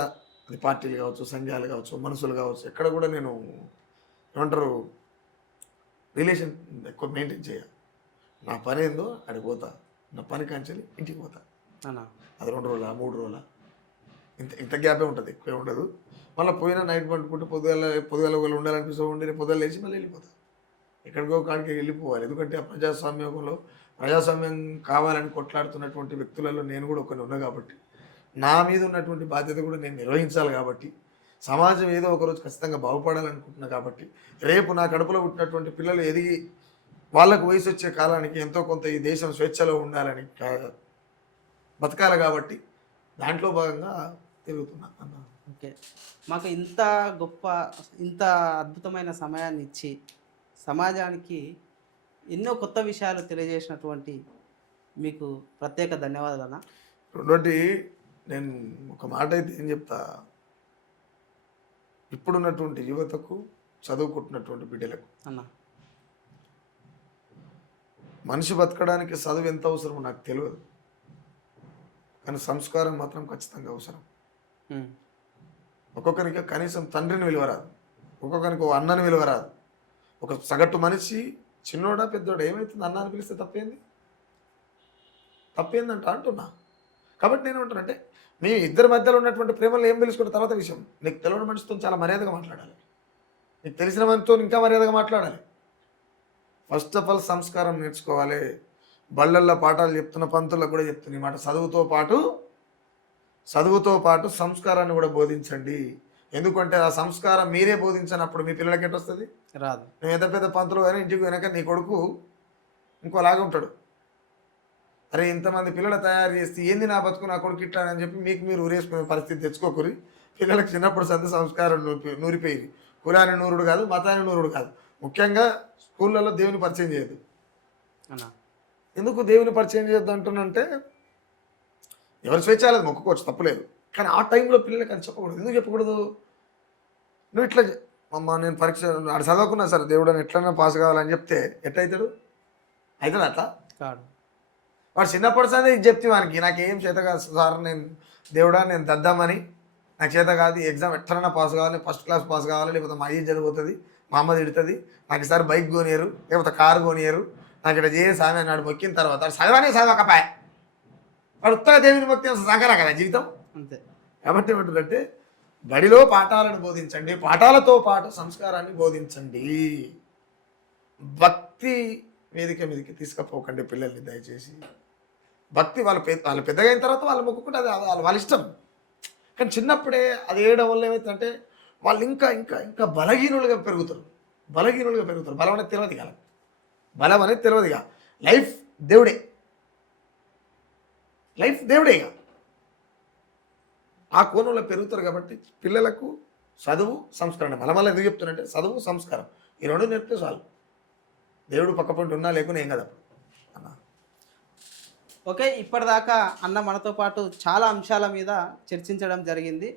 అది పార్టీలు కావచ్చు, సంఘాలు కావచ్చు, మనుషులు కావచ్చు, ఎక్కడ కూడా నేను ఏమంటారు రిలేషన్ ఎక్కువ మెయింటైన్ చేయ. నా పని ఏందో అక్కడికి పోతా, నా పని కాంచెలి ఇంటికి పోతా. అన్న అది 2 రోజుల 3 రోజుల ఇంత గ్యాపే ఉంటుంది, ఎక్కువే ఉండదు. మళ్ళీ పోయినా నైట్ పండుకుంటే పొద్దుగాల వాళ్ళు ఉండాలనిపిస్తూ ఉండి నేను పొద్దుగా లేచి మళ్ళీ వెళ్ళిపోతా. ఎక్కడికో కాడికి వెళ్ళిపోవాలి. ఎందుకంటే ఆ ప్రజాస్వామ్యం కావాలని కొట్లాడుతున్నటువంటి వ్యక్తులలో నేను కూడా ఒకరిని ఉన్నా కాబట్టి, నా మీద ఉన్నటువంటి బాధ్యత కూడా నేను నిర్వహించాలి కాబట్టి, సమాజం ఏదో ఒకరోజు ఖచ్చితంగా బాగుపడాలనుకుంటున్నా కాబట్టి, రేపు నా కడుపులో పుట్టినటువంటి పిల్లలు ఎదిగి వాళ్ళకు వయసు వచ్చే కాలానికి ఎంతో కొంత ఈ దేశం స్వేచ్ఛలో ఉండాలని బతకాలి కాబట్టి దాంట్లో భాగంగా తిరుగుతున్నా అన్న. ఓకే, మాకు ఇంత గొప్ప ఇంత అద్భుతమైన సమయాన్ని ఇచ్చి సమాజానికి ఎన్నో కొత్త విషయాలు తెలియజేసినటువంటి మీకు ప్రత్యేక ధన్యవాదాలు అన్న. రెండోటి నేను ఒక మాట అయితే ఏం చెప్తా, ఇప్పుడున్నటువంటి యువతకు, చదువుకుంటున్నటువంటి బిడ్డలకు, అన్న మనిషి బతకడానికి చదువు ఎంత అవసరమో నాకు తెలియదు, కానీ సంస్కారం మాత్రం ఖచ్చితంగా అవసరం. ఒక్కొక్కరికి కనీసం తండ్రిని విలువరాదు, ఒక్కొక్కరికి ఓ అన్నని విలువరాదు. ఒక సగటు మనిషి చిన్నోడా పెద్దోడా ఏమవుతుంది, అన్నాన్ని పిలిస్తే తప్పేందంట అంటున్నా. కాబట్టి నేను అంటున్నానంటే మీ ఇద్దరి మధ్యలో ఉన్నటువంటి ప్రేమలో ఏం తెలుసుకుంటే తర్వాత విషయం. నీకు తెలియని మనిషితో చాలా మర్యాదగా మాట్లాడాలి, నీకు తెలిసిన మనిషితో ఇంకా మర్యాదగా మాట్లాడాలి. ఫస్ట్ ఆఫ్ ఆల్ సంస్కారం నేర్చుకోవాలి. బళ్ళల్లో పాఠాలు చెప్తున్న పంతులకు కూడా చెప్తున్నా ఈ మాట, చదువుతో పాటు సంస్కారాన్ని కూడా బోధించండి. ఎందుకంటే ఆ సంస్కారం మీరే బోధించినప్పుడు మీ పిల్లలకి ఎట్టు వస్తుంది, రాదు. నువ్వు ఎంత పెద్ద పంతులు కానీ ఇంటికి వెనక నీ కొడుకు ఇంకోలాగా ఉంటాడు. అరే ఇంతమంది పిల్లలు తయారు చేస్తే ఏంది నా బతుకు నా కొడుకు ఇట్లా అని చెప్పి మీకు మీరు ఊరేసుకునే పరిస్థితి తెచ్చుకోకూరి. పిల్లలకు చిన్నప్పుడు సంత సంస్కారం నూరిపోయి, కులాన్ని నూరుడు కాదు, మతాన్ని నూరుడు కాదు. ముఖ్యంగా స్కూళ్ళల్లో దేవుని పరిచయం చేయదు. ఎందుకు దేవుని పరిచయం చేయొద్దు అంటున్నంటే, ఎవరి స్వేచ్ఛ లేదు, మొక్కుకోవచ్చు, తప్పులేదు. కానీ ఆ టైంలో పిల్లలకి అది చెప్పకూడదు. ఎందుకు చెప్పకూడదు? నువ్వు ఇట్లా అమ్మ నేను పరీక్ష ఆడు చదవకున్నా సరే దేవుడు అని ఎట్లన్నా పాస్ కావాలని చెప్తే ఎట్లయితాడు? అవుతుంది అట్లా కాదు. వాడు చిన్నప్పటి సరే ఇది చెప్తే వానికి నాకేం చేత కాదు సార్, నేను దేవుడా నేను దద్దామని నాకు చేత కాదు, ఎగ్జామ్ ఎట్లన్నా పాస్ కావాలి, ఫస్ట్ క్లాస్ పాస్ కావాలి, లేకపోతే మా అయ్యి చదిపోతుంది, మా అమ్మ తిడుతుంది, నాకు ఈసారి బైక్ కొనియరు, లేకపోతే కారు కొనియరు, నాకు ఇక్కడ చేసే సామి అన్నాడు. మొక్కిన తర్వాత చదవనే చదవకపాయ, వాడు ఉత్తగా దేవుని భక్తి సంకరా కదా జీవితం అంతే. కాబట్టి ఏమంటుందంటే బడిలో పాఠాలను బోధించండి, పాఠాలతో పాటు సంస్కారాన్ని బోధించండి. భక్తి వేదిక మీదకి తీసుకుపోకండి పిల్లల్ని దయచేసి. భక్తి వాళ్ళు పెద్దగా అయిన తర్వాత వాళ్ళు మొక్కుకుంటే అది వాళ్ళ ఇష్టం. కానీ చిన్నప్పుడే అది వేయడం వల్ల ఏమవుతుందంటే వాళ్ళు ఇంకా ఇంకా ఇంకా బలహీనులుగా పెరుగుతారు. బలం అనేది తెలియదు కాదు, బలం అనేది తెలియదు ఇక. లైఫ్ దేవుడే ఇక ఆ కోణంలో పెరుగుతారు. కాబట్టి పిల్లలకు చదువు, సంస్కరణ మళ్ళీ ఎందుకు చెప్తున్నంటే చదువు, సంస్కారం ఈ రెండు నేర్పితే చాలు. దేవుడు పక్కపొంటి ఉన్నా లేకున్నా ఏం కదా అన్న. ఓకే, ఇప్పటిదాకా అన్న మనతో పాటు చాలా అంశాల మీద చర్చించడం జరిగింది.